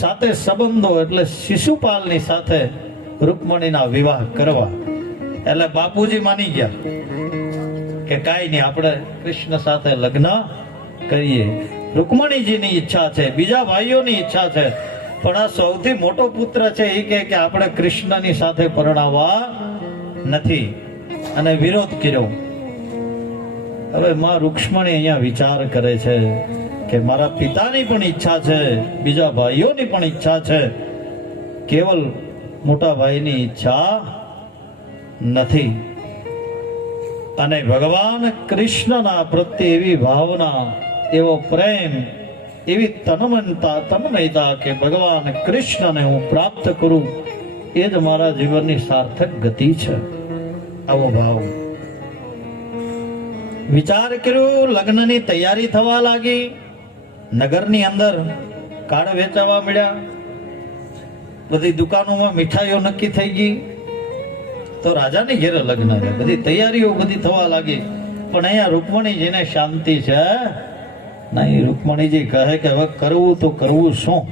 સાથે સંબંધો એટલે શિશુપાલની સાથે રૂકમણીના વિવાહ કરવા. એટલે બાપુજી માની ગયા કે કાંઈ નહીં, આપણે કૃષ્ણ સાથે લગ્ન કરીએ. રૂકમણીજીની ઈચ્છા છે, બીજા ભાઈઓની ઈચ્છા છે, પણ આ સૌથી મોટો પુત્ર છે એ કહે કે આપણે કૃષ્ણની સાથે પરણાવવા નથી, અને વિરોધ કર્યો. હવે માં રૂક્ષ્મણી અહીંયા વિચાર કરે છે કે મારા પિતાની પણ ઈચ્છા છે, બીજા ભાઈઓની પણ ઈચ્છા છે, કેવલ મોટા ભાઈની ઈચ્છા નથી. અને ભગવાન કૃષ્ણના પ્રત્યે એવી ભાવના, એવો પ્રેમ, એવી તન્મયતા કે ભગવાન કૃષ્ણને હું પ્રાપ્ત કરું એ જ મારા જીવનની સાર્થક ગતિ છે. આવો ભાવ વિચાર કર્યો. લગ્નની તૈયારી થવા લાગી. નગરની અંદર કાર્ડ વેચાવા મળ્યા, બધી દુકાનોમાં મીઠાઈઓ નક્કી થઈ ગઈ, તો રાજાની ઘેરે લગ્ન છે, બધી તૈયારીઓ બધી થવા લાગી. પણ અહીંયા રૂકમણીજીને શાંતિ છે નહીં. રૂકમણીજી કહે કે હવે કરવું તો કરવું શું?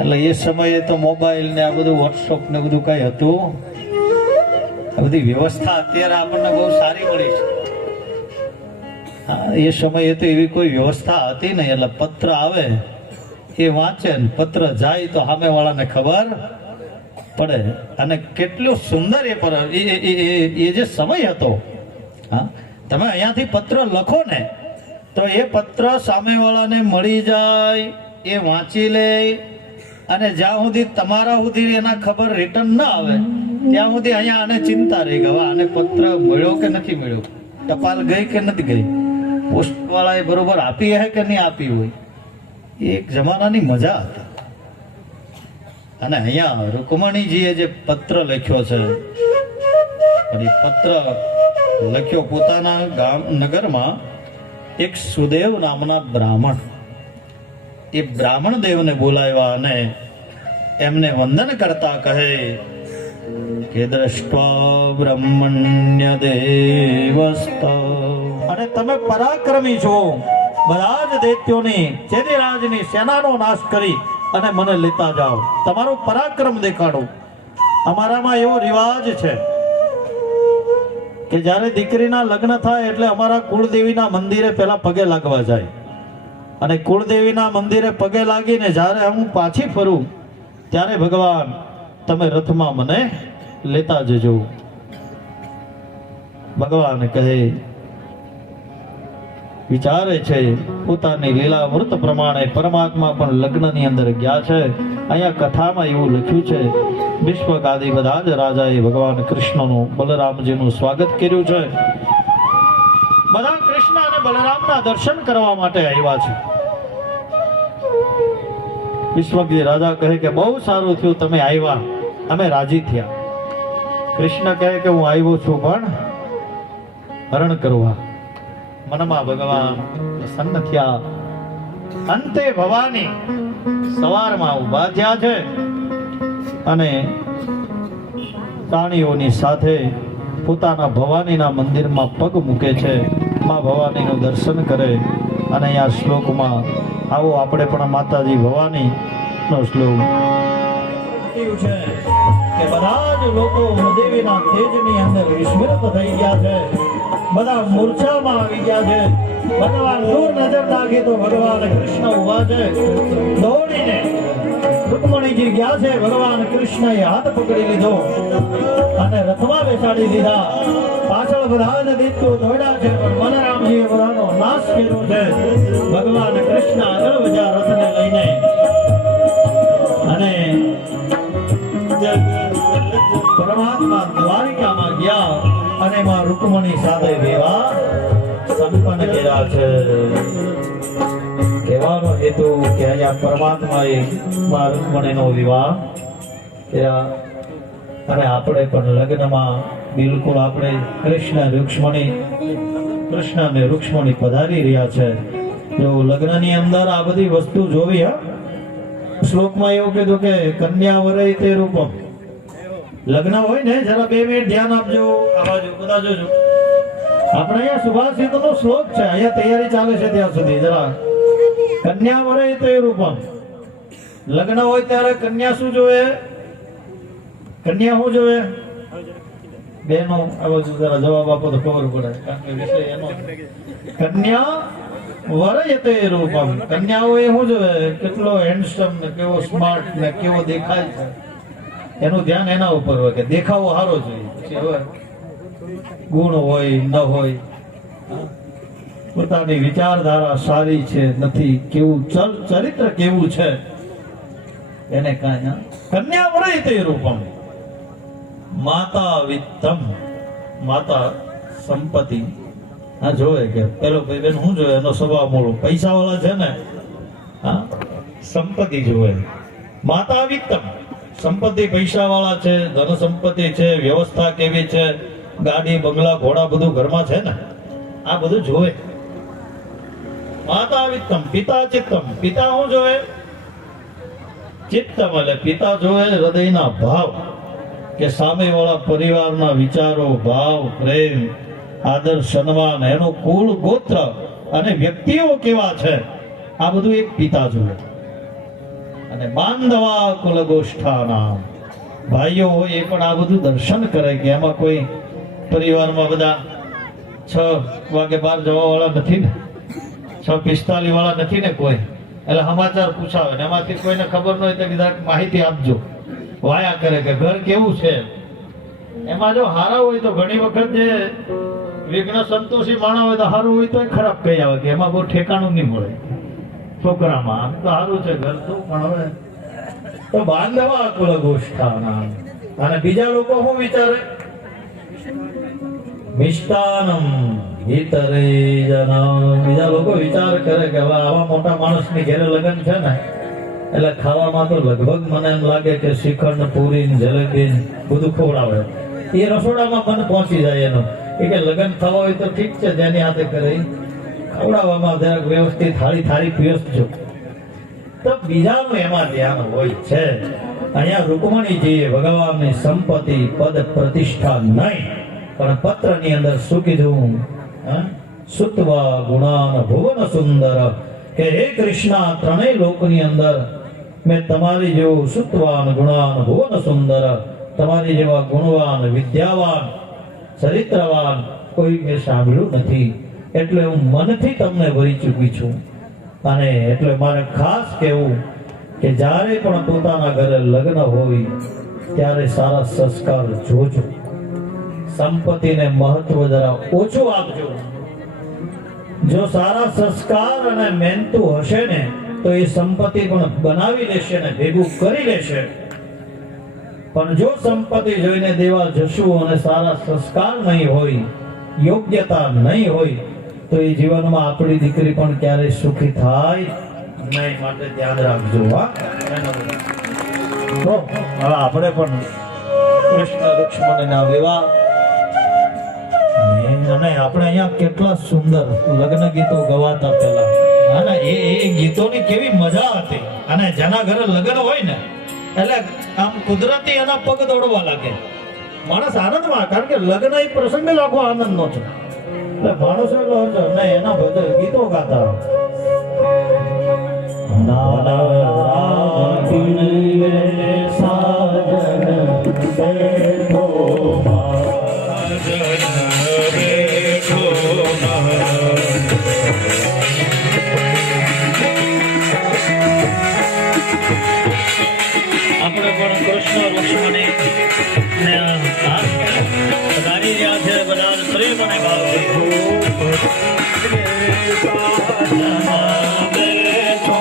એટલે એ સમયે તો મોબાઈલ ને આ બધું વોટ્સઅપ ને બધું કઈ હતું. આ બધી વ્યવસ્થા અત્યારે આપણને બહુ સારી મળી છે. હા, એ સમયે તો એવી કોઈ વ્યવસ્થા હતી નહીં. એટલે પત્ર આવે એ વાંચે ને પત્ર જાય તો સામે વાળાને ખબર પડે. અને કેટલું સુંદર એ પર એ જે સમય હતો. હા, તમે અહીંયાથી પત્ર લખો ને તો એ પત્ર સામેવાળાને મળી જાય, એ વાંચી લે, અને જ્યાં સુધી તમારા સુધી એના ખબર રિટર્ન ના આવે ત્યાં સુધી અહીંયા આને ચિંતા રહી ગઈ, આને પત્ર મળ્યો કે નથી મળ્યો, ટપાલ ગઈ કે નથી ગઈ, પોસ્ટ વાળાએ બરોબર આપી હે કે નહીં આપી હોય. એ એક જમાનાની મજા હતી. અને અહીંયા રૂકમણીજીએ જે પત્ર લખ્યો છે, અને પત્ર લખ્યો પોતાના ગામ નગરમાં એક સુદેવ નામના બ્રાહ્મણ, એ બ્રાહ્મણ દેવને બોલાવ્યા અને એમને વંદન કરતા કહે કે દ્રષ્ટવા બ્રહ્મણ્ય દેવસ્ત, અને તમે પરાક્રમી છો, બધા જ દૈત્યોની ચેદીરાજની સેનાનો નાશ કરી અને મને લેતા જાઓ, તમારો પરાક્રમ દેખાડો. અમારામાં એવો રિવાજ છે કે જ્યારે દીકરીના લગ્ન થાય એટલે અમારા કુળદેવીના મંદિરે પહેલા પગે લાગવા જાય, અને કુળદેવીના મંદિરે પગે લાગીને જ્યારે હું પાછી ફરું ત્યારે ભગવાન તમે રથમાં મને લેતા જજો. ભગવાન કહે, વિચારે છે પોતાની લીલા વૃત્ત પ્રમાણે પરમાત્મા પણ લગ્નની અંદર ગયા છે. અહીંયા કથામાં એવું લખ્યું છે, વિશ્વગાદી બધા જ રાજાએ ભગવાન કૃષ્ણનું બલરામજીનું સ્વાગત કર્યું છે. બધા કૃષ્ણ અને બલરામના દર્શન કરવા માટે આવ્યા છે. વિશ્વગી રાજા કહે કે બહુ સારું થયું તમે આવ્યા, અમે રાજી થયા. કૃષ્ણ કહે કે હું આવ્યો છું પણ હરણ કરવા. મનમાં ભગવાન પ્રસન્ન થયા. અંતે ભવાની સવારમાં ઉભા થયા છે અને પ્રાણીઓની સાથે પોતાના ભવાનીના મંદિરમાં પગ મૂકે છે, માં ભવાનીનું દર્શન કરે. અને અહીંયા શ્લોકમાં આવો આપણે પણ માતાજી ભવાની નો શ્લોક છે કે બધા જ લોકો દેવીના તેજની અંદર વિસ્મૃત થઈ ગયા છે, બધા મૂર્છામાં આવી ગયા છે. ભગવાન દૂર નજર નાખી તો ભગવાન કૃષ્ણ ઉભા છે. દોડીને રૂકમણીજી ગયા છે, ભગવાન કૃષ્ણએ હાથ પકડી લીધો અને રથમાં બેસાડી દીધા. પાછળ બધા જ દૈત્યો દોડ્યા છે, પણ બલરામજીએ બધાનો નાશ કર્યો છે. ભગવાન કૃષ્ણ આગળ વધ્યા રથને લઈને અને પરમાત્મા દ્વારિકામાં ગયા અને માં રૂકમણી સાથે વિવાહ સંપન્ન કર્યા છે. કહેવાનો હેતુ કે અહીંયા પરમાત્માએ માં રૂકમણીનો વિવાહ કર્યા અને આપણે પણ લગ્નમાં બિલકુલ આપણે કૃષ્ણ અને રૂક્ષ્મણી પધારી રહ્યા છે. જો લગ્નની અંદર આ બધી વસ્તુ જોવી, હા, શ્લોકમાં એવું કીધું કે કન્યા વરય તે રૂપમ. લગ્ન હોય ને જરા 2 મિનિટ ધ્યાન આપજો, આ બાજુ બધા જોજો. આપણે અહીંયા સુભાષિત નો શ્લોક છે, અહીંયા તૈયારી ચાલે છે ત્યાં સુધી. જરા કન્યા વરય તે રૂપમ. લગ્ન હોય ત્યારે કન્યા શું જોવે? કન્યા શું જોવે? બેનો આ બાજુ જરા જવાબ આપો તો ખબર પડે. કારણ કે વિષય એનો કન્યા વરયતે રૂપમ. કન્યાઓ એ શું જોવે? કેટલો હેન્ડસમ ને કેવો સ્માર્ટ ને કેવો દેખાય છે, એનું ધ્યાન એના ઉપર હોય કે દેખાવો સારો જોઈએ. પછી હવે ગુણ હોય ન હોય, પોતાની વિચારધારા સારી છે નથી, કેવું ચરિત્ર કેવું છે એને કાંઈ. કન્યા વરયતે રૂપમ. માતા વિત્તમ. માતા સંપત્તિ. હા, જોવે કે પેલો ભાઈ બેન શું જોવે? એનો સ્વભાવ મૂળ પૈસા વાળા છે ને, હા, સંપત્તિ જોવે. માતા વિત્તમ. સંપત્તિ પૈસા વાળા છે, ધન સંપત્તિ છે, વ્યવસ્થા કેવી છે, ગાડી બંગલા ઘોડા બધું ઘરમાં છે ને, આ બધું જોવે. માતા વિત્તમ પિતા ચિત્તમ. પિતા શું જોવે? ચિત્તમ એટલે પિતા જોવે હૃદયના ભાવ, કે સામેવાળા પરિવારના વિચારો, ભાવ, પ્રેમ, આદર, સન્માન, એનો કુળ, ગોત્ર અને વ્યક્તિઓ કેવા છે, આ બધું એક પિતા જોવે. અને બાંધવા કુલ ગોષ્ઠાના, ભાઈઓ હોય એ પણ આ બધું દર્શન કરે કે એમાં કોઈ પરિવારમાં બધા 6 વાગે બહાર જવા વાળા નથી ને, 6:45 વાળા નથી ને કોઈ. એટલે સમાચાર પૂછાવે ને એમાંથી કોઈને ખબર ન હોય તો કીધા માહિતી આપજો. વાયા કરે કે ઘર કેવું છે. એમાં જો હારા હોય તો ઘણી વખત જે વિઘ્ન સંતોષી માણસ હોય તો સારું હોય તો ખરાબ કહી આવે કે એમાં બહુ ઠેકાણું નહીં મળે છોકરામાં. આમ તો સારું છે ઘર તો, પણ હવે તો બાંધવા કુલ ગોષ્ઠાના. અને બીજા લોકો શું વિચારે? મિષ્ટાનમ હિતરે જનમ. બીજા લોકો વિચાર કરે કે હવે આવા મોટા માણસની ઘરે લગ્ન છે ને એટલે ખાવામાં તો લગભગ મને એમ લાગે કે શ્રીખંડ, પૂરી, જલેબી બધું ખવડાવે. એ રસોડામાં મને પહોંચી જાય એનું. એ કે લગ્ન થવા હોય તો ઠીક છે, જેની હાથે કરે ખવડાવવામાં જરાક વ્યવસ્થિત થાળી પીરસજો. તો બીજાનું એમાં ધ્યાન હોય છે. અહીંયા રૂકમણીજીએ ભગવાનની સંપત્તિ, પદ, પ્રતિષ્ઠા નહીં, પણ પત્રની અંદર શું કીધું? સુત્વા ગુણાન ભુવન સુંદર, કે હે કૃષ્ણ, ત્રણેય લોકની અંદર મેં તમારી જેવું સુત્વાન ગુણાન ભુવન સુંદર, તમારી જેવા ગુણવાન, વિદ્યાવાન, ચરિત્રવાન કોઈ મેં સાંભળ્યું નથી. એટલે હું મનથી તમને વરી ચૂકી છું. અને એટલે મારે ખાસ કહેવું કે જ્યારે પણ પોતાના ઘરે લગ્ન હોય ત્યારે સારા સંસ્કાર જોજો. સંપત્તિને મહત્વ જરા ઓછું આપજો. જો સારા સંસ્કાર અને મહેનતું હશે ને તો એ સંપત્તિ પણ બનાવી લેશે ને ભેગું કરી લેશે. પણ જો સંપત્તિ જોઈને દેવા જશું અને સારા સંસ્કાર નહીં હોય, યોગ્યતા નહીં હોય, તો એ જીવનમાં આપણી દીકરી પણ ક્યારેય સુખી થાય નહીં. માટે ધ્યાન રાખજો. તો હવે આપણે પણ કૃષ્ણ રૂક્ષ્મણીના વિવાહ અને આપણે અહીંયા કેટલા સુંદર લગ્ન ગીતો ગવાતા પેલા. અને એ ગીતોની કેવી મજા હતી. અને જેના ઘરે લગ્ન હોય ને એટલે આમ કુદરતી એના પગ દોડવા લાગે. માણસ આનંદમાં, કારણ કે લગ્ન એ પ્રસંગ જ આખો આનંદનો છે. એટલે માણસો એના બધા ગીતો ગાતા. આપણે પણ કૃષ્ણ રૂક્ષ્મણી ને ગાડી રહ્યા છે બધા પ્રેમ અને ભાવ. બેઠો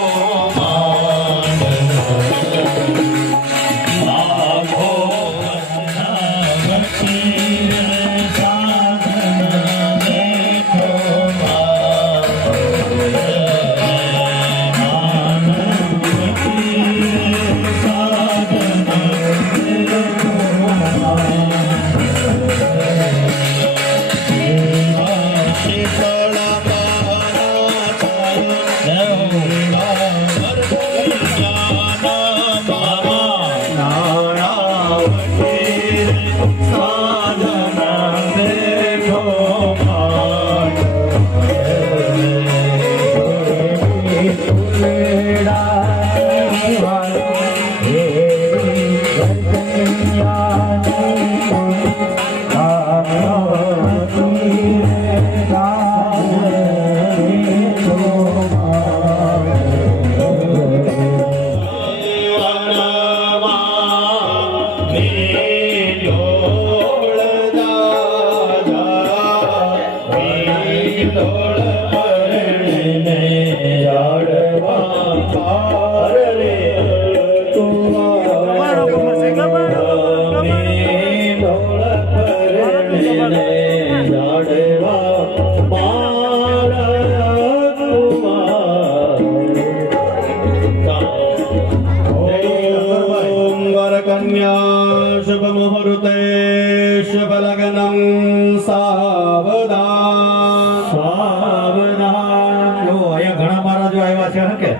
વરરાજો આવ્યા છે કે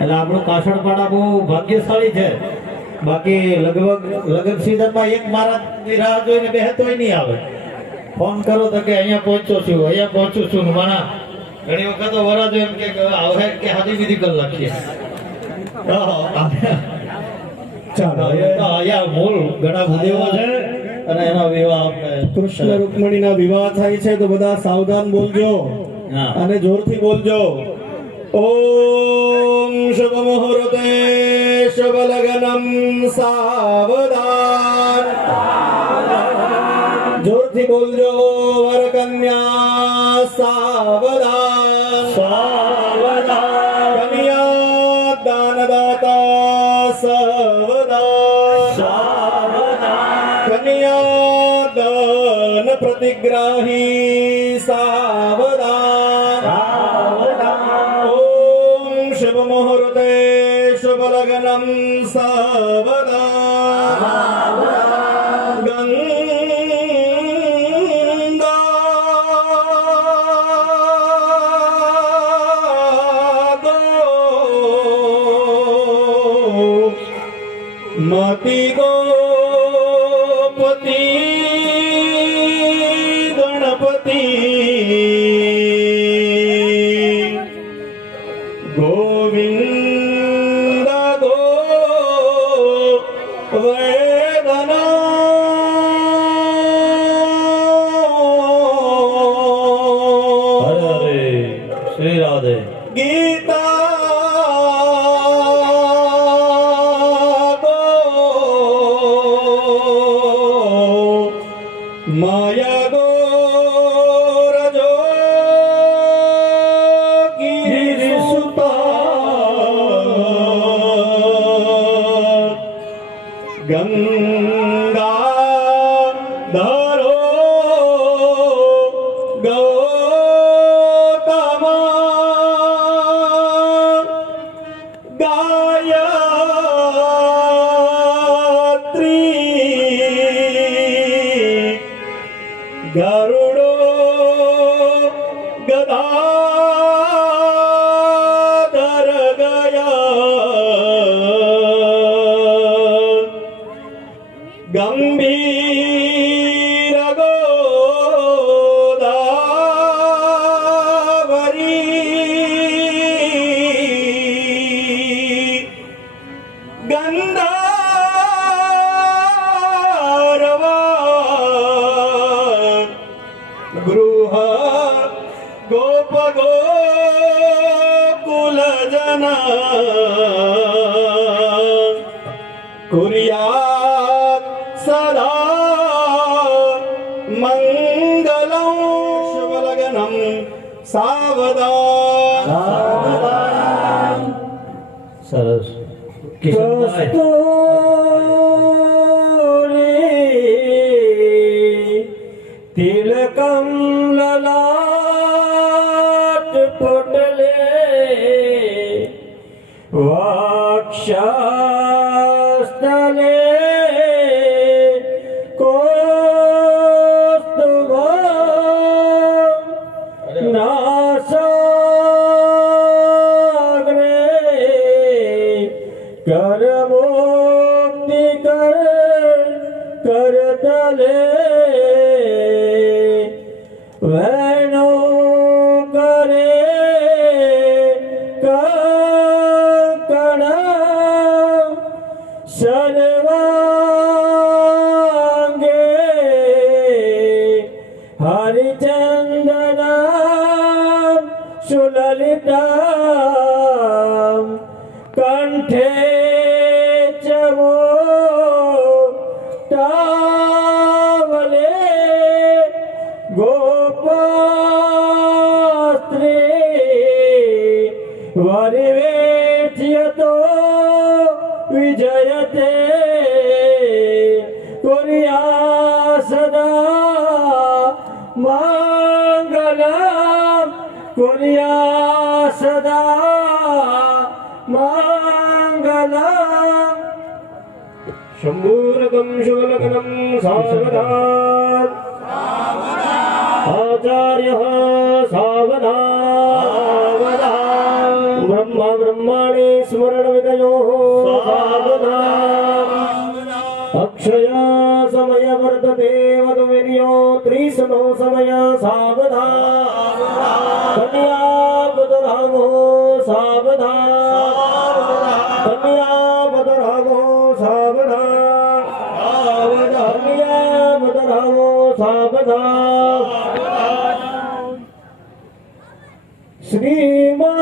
એટલે આપણું કાછડપાડા બહુ ભાગ્યશાળી છે. બાકી લગભગ લગન સિઝનમાં એક મહારાજની રાહ જોઈને બેહતોય નહીં આવે. ફોન કરો તો કે અહીંયા પહોંચ્યો છું, અહીંયા પહોંચું છું. માણા ઘણી વખત તો વરરાજો એમ કે આવે કે હાથી વિધિ કરી નાખીએ. ચાલો અહીંયા મૂળ ઘણા ભૂદેવો છે અને એના વિવાહ આપણે કૃષ્ણ રૂકમણીના વિવાહ થાય છે તો બધા સાવધાન બોલજો હા. અને જોરથી બોલજો. ઓમ શુભ મુહૂર્તે શુભ લગ્નમ સાવધાન. જોરથી બોલજો. વર કન્યા સાવધાન. સાવધાન. કન્યા દાનદાતા સાવધાન. સાવધાન. કન્યા દાન પ્રતિગ્રાહી સાવધાન. ઓમ શુભ મુહૂર્તે શુભ લગ્નમ સાવધાન. મતિ ગોપતિ ગણપતિ ગોવિંદ હરે હરે શ્રી રાધે. ગીતા માયા ગોરજો ગિરિસુતા ગંગા ધરો ગૌતમા ગાયત્રી ગરુડો ગદાધર ગયા ગંભીર ગોદાવરી ગંધારવા ગૃહ ગોપ ગોકુલ જના કુર્યાત સદા મંગલં શુભ લગ્નમ સાવધાન. સરસ. કિશનભાઈ તિલકમ લલાટ પટલે વાક્ષસ્થલે કૌસ્તુભ નાસાગ્રે કરમોક્તિ કરતલે વેણો કરે કંકણ સર્વાંગે હરિચંદન સુલલિતા કંઠે ચમો તાવલે ગોપાસ્ત્રી વરિવેચ્યતો વિજયતે કુર્યા સદા મંગલમ કુર્યા સદા મંગલમ. શંભુરકમ શુભલગ્નમ સાવધાન. આચાર્ય સાવધાન. स्मरण विदयो सावधान अक्षय समय वर्तते वधुविर्यो त्रिशतो समय सावधान कन्या पदरागो सावधान कन्या पदरागो सावधान कन्या पदरागो सावधान श्रीमद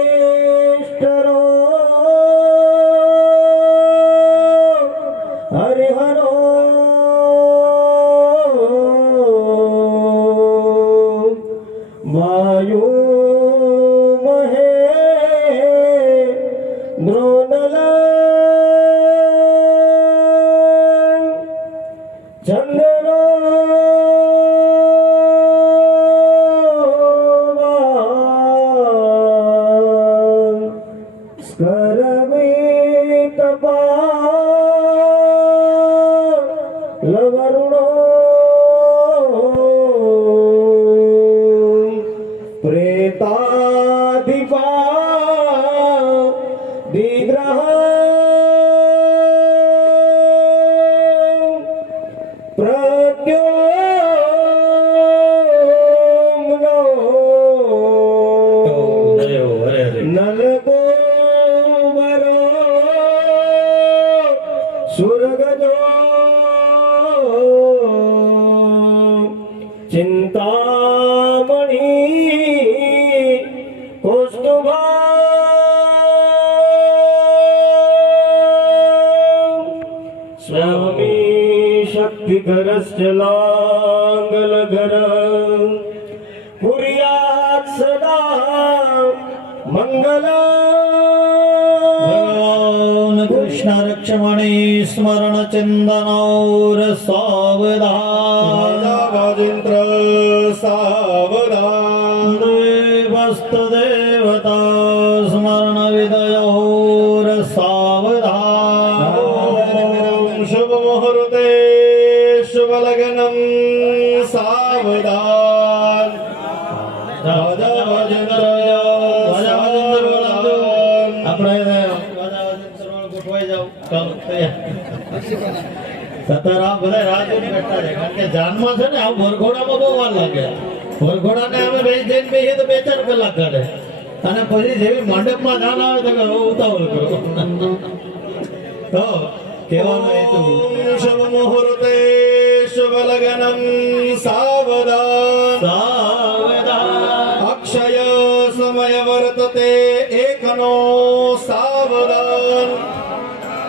कजवेष्टरो हरिहरो वायु महे द्रोणला चंद्रो स्करमितपा लवरुणो प्रेताधिपा दिग्रह प्रद्युम्नो नलगोवरो सुरगजो चिंतामणि कौस्तुभा स्वामी शक्तिकरस्य लांगलगर कुर्यात् सदा मंगल भगवान कृष्ण रक्षमणि स्मरण चिंतनौर सावधान राजेन्द्र सावधान देवस्तु देवता स्मरण विदयोर सावधान शुभ मुहूर्ते शुभ लग्नं सावधान राजा राजेन्द्र આપણે ગોઠવાઈ જાવ ચાલો સતરામ બધા રાહ જોઈને બેઠા છે કારણ કે જાનમાં છે ને આ વરઘોડામાં બહુ વાર લાગે વરઘોડાને અમે બે જઈને બેસીએ તો 2-4 કલાક કાઢે અને પછી જેવી મંડપમાં જાન આવે તો ઉતાવળ કરો તો કહેવાનો હેતુ शुभ मुहूर्ते शुभ लग्नं सावधान સાવધાન अक्षय समय वर्तते एकनो सावधान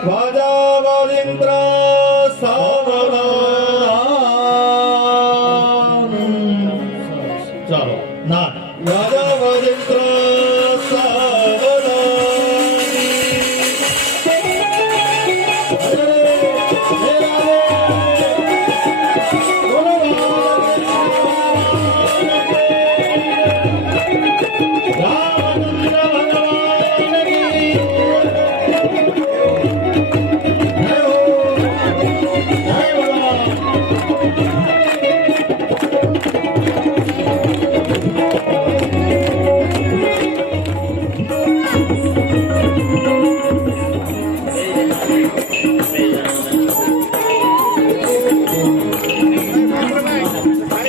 वाजा वाजिंत्र सावधान ચાલો ના वाजा वाजिंत्र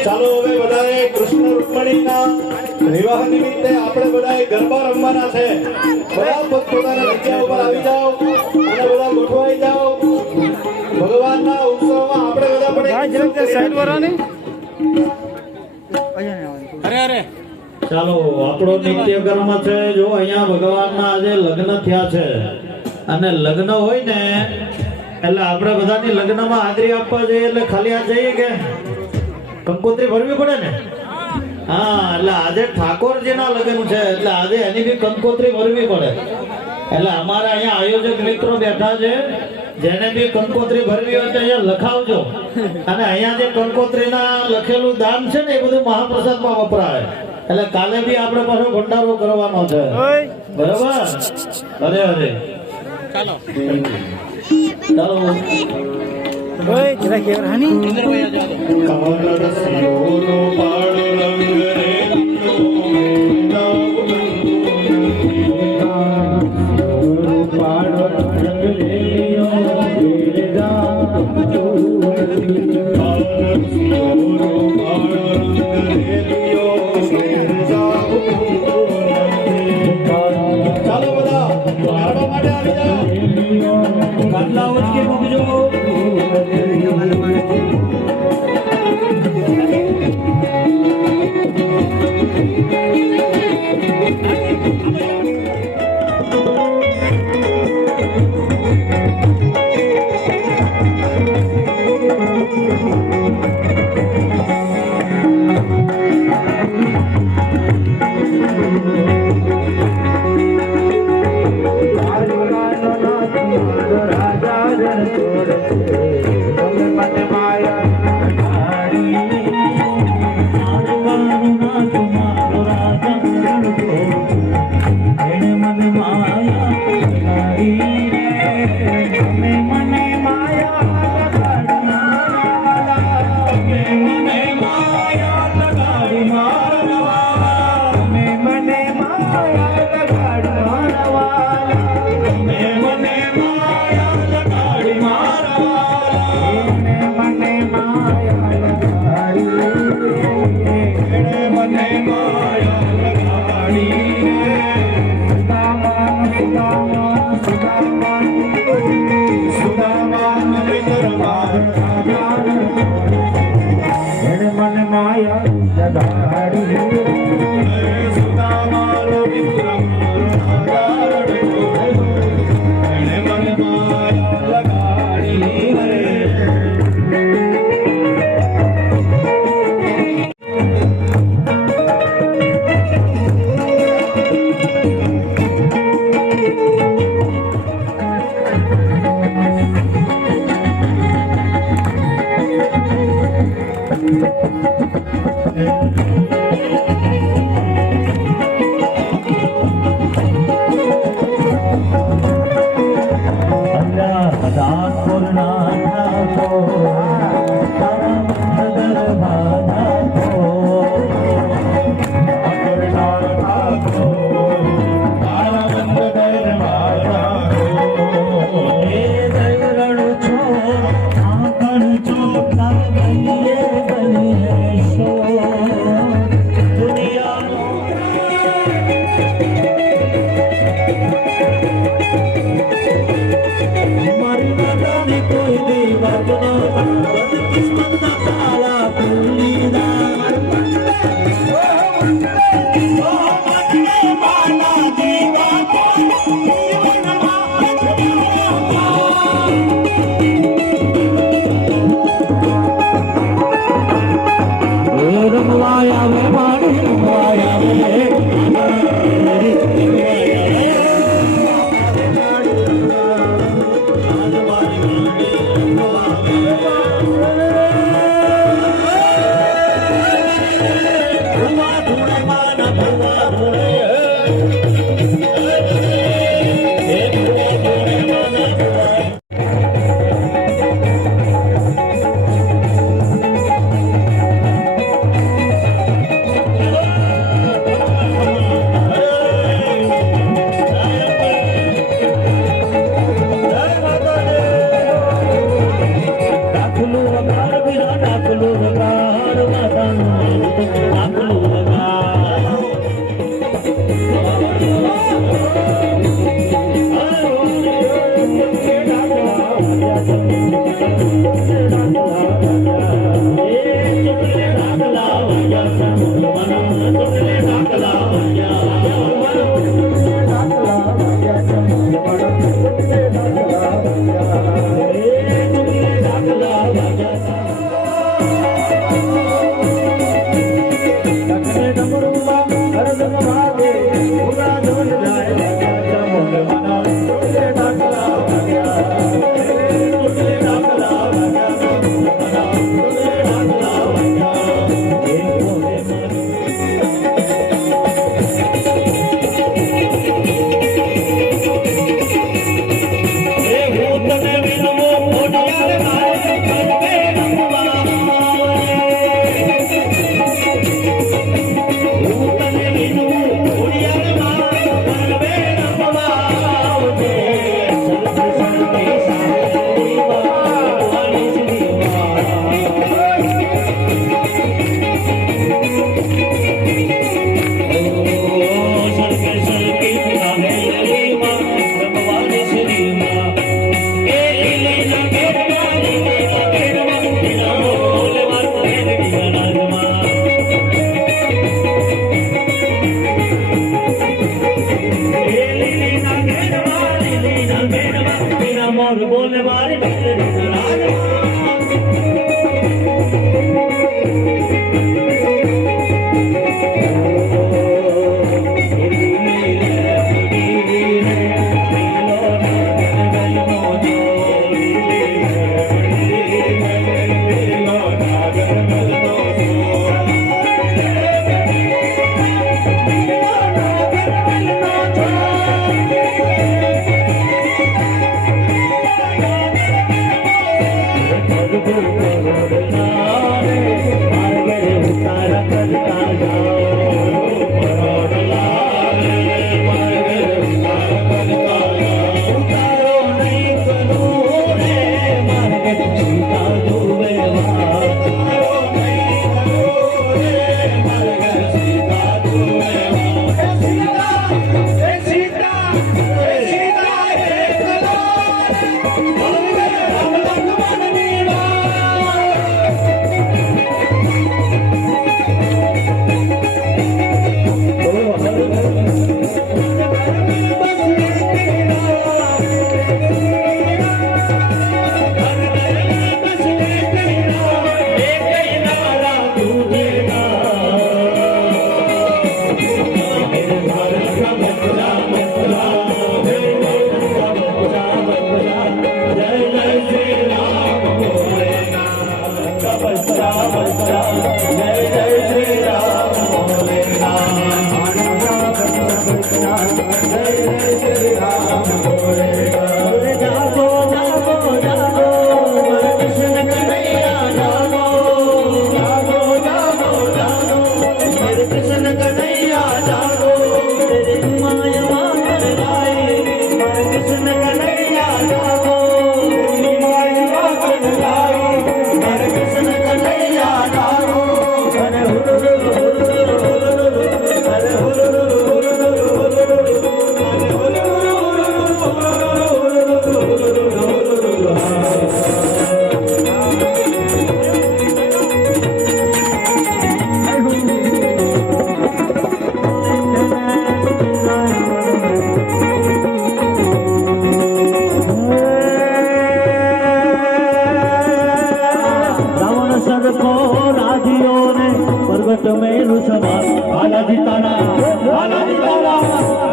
ચાલો હવે બધાએ કૃષ્ણ રૂકમણીના વિવાહ નિમિત્તે આપણે બધાએ ગરબા રમવાના છે બધા પોતપોતાના જગ્યા ઉપર આવી જાઓ અને બધા ગોઠવાઈ જાઓ ભગવાનના ઉત્સવમાં આપણે બધા પણ સાઈડ વરાની ચાલો આપણો નિત્ય કર્મ છે જો અહીંયા ભગવાનના આજે લગ્ન થયા છે અને લગ્ન હોય ને એટલે આપણે બધાની લગ્નમાં હાજરી આપવા જઈએ એટલે ખાલી આ જઈએ કે કંકોત્રી ભરવી પડે ને હા એટલે આજે ઠાકોરજીના લગ્ન છે એટલે આજે એની બી કંકોત્રી ભરવી પડે એટલે અમારા અહીંયા આયોજક મિત્રો બેઠા છે જેને બી કંકોત્રી ભરવી હોય તો અહીંયા લખાવજો અને અહીંયા જે કંકોત્રીના લખેલું દાન છે ને એ બધું મહાપ્રસાદમાં વપરાય એટલે કાલે બી આપણે પાછો ભંડારો કરવાનો છે બરાબર હરે હરે ચાલો ઇન્દ્રભાઈ આ જાઓ. કાળરસિયોનો પાળ રંગ રેલિયો મેરાવ કાળરસિયોનો પાળ રંગ રેલિયો મેરાવ ચાલો બધા ગરબા માટે આવી જાઓ. કાટલા ઉચકી મૂકજો.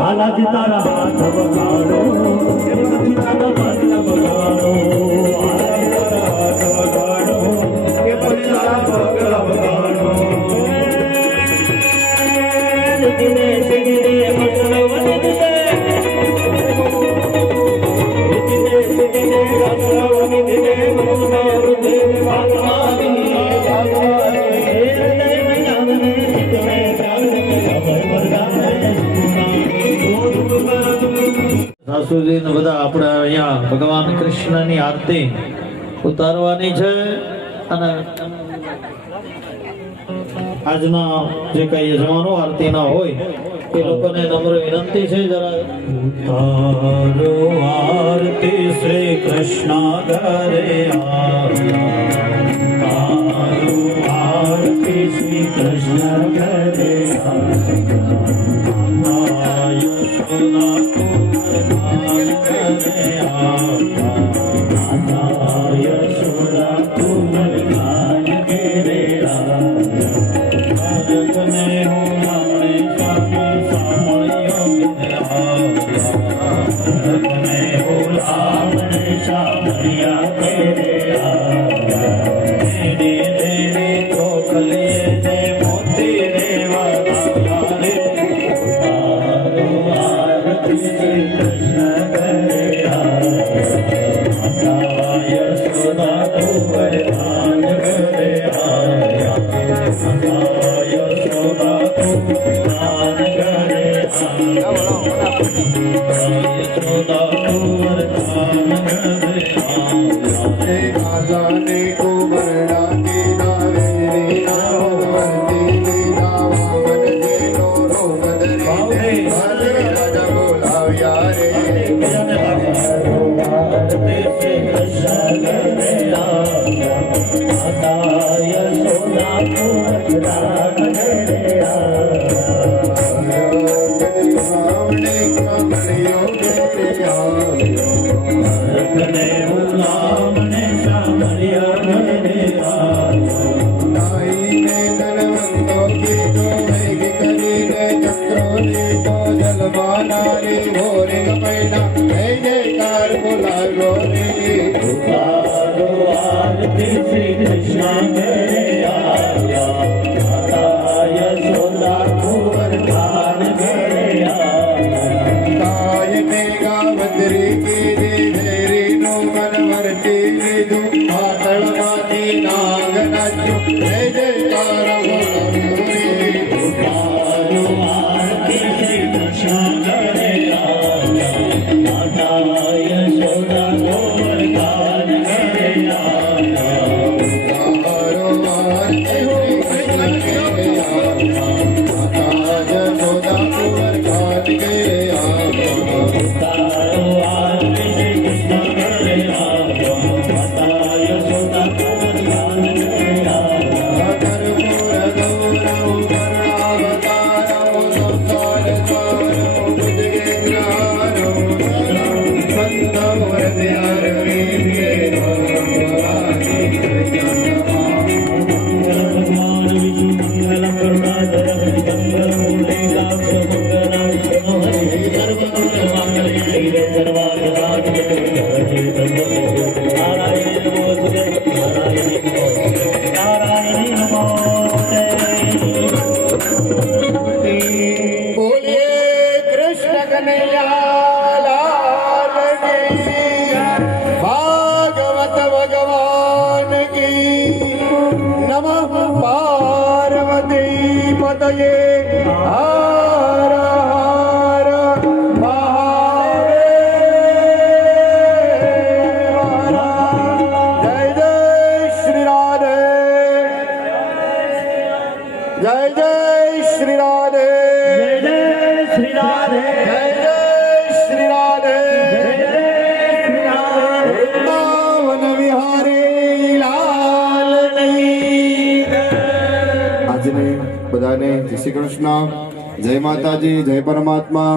બાલાજી તારા હાથ વગાડો, બાલાજી તારા પગ વગાડો, બાલાજી તારા હાથ વગાડો, કે પછી તારા પગ વગાડો. દિને સિગરે મસળવન દિને, દિને સિગરે મસળવન દિને, મસળવન દિને વાગવાની જાગવાની, હે દૈવ જાગને સિગરે જાગને ખબર વરગાને. સાસુજી ને બધા આપણે અહીંયા ભગવાન કૃષ્ણની આરતી ઉતારવાની છે અને આજના જે કઈ યજમાનો આરતી ના હોય એ લોકોને નમ્ર વિનંતી છે જરા ઉતારો આરતી શ્રી કૃષ્ણ ઘરે ઉતારો આરતી શ્રી કૃષ્ણ ઘરે Hare કી નમઃ પાર્વતી પતયે હર હર મહાદેવ જય જય શ્રી રાધે જય જય શ્રી રાધે જય શ્રી રાધે જય જય શ્રી રાધે શ્રી રાધે વૃંદાવન વિહારી લાલની આજને બધાને જય શ્રી કૃષ્ણ જય માતાજી જય પરમાત્મા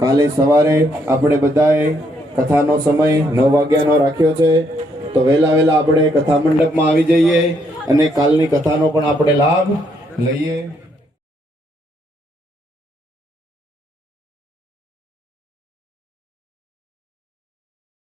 કાલે સવારે આપણે બધાએ કથાનો સમય 9 વાગ્યાનો રાખ્યો છે તો વહેલા આપણે કથા મંડપમાં આવી જઈએ અને કાલની કથાનો પણ આપણે લાભ લઈએ.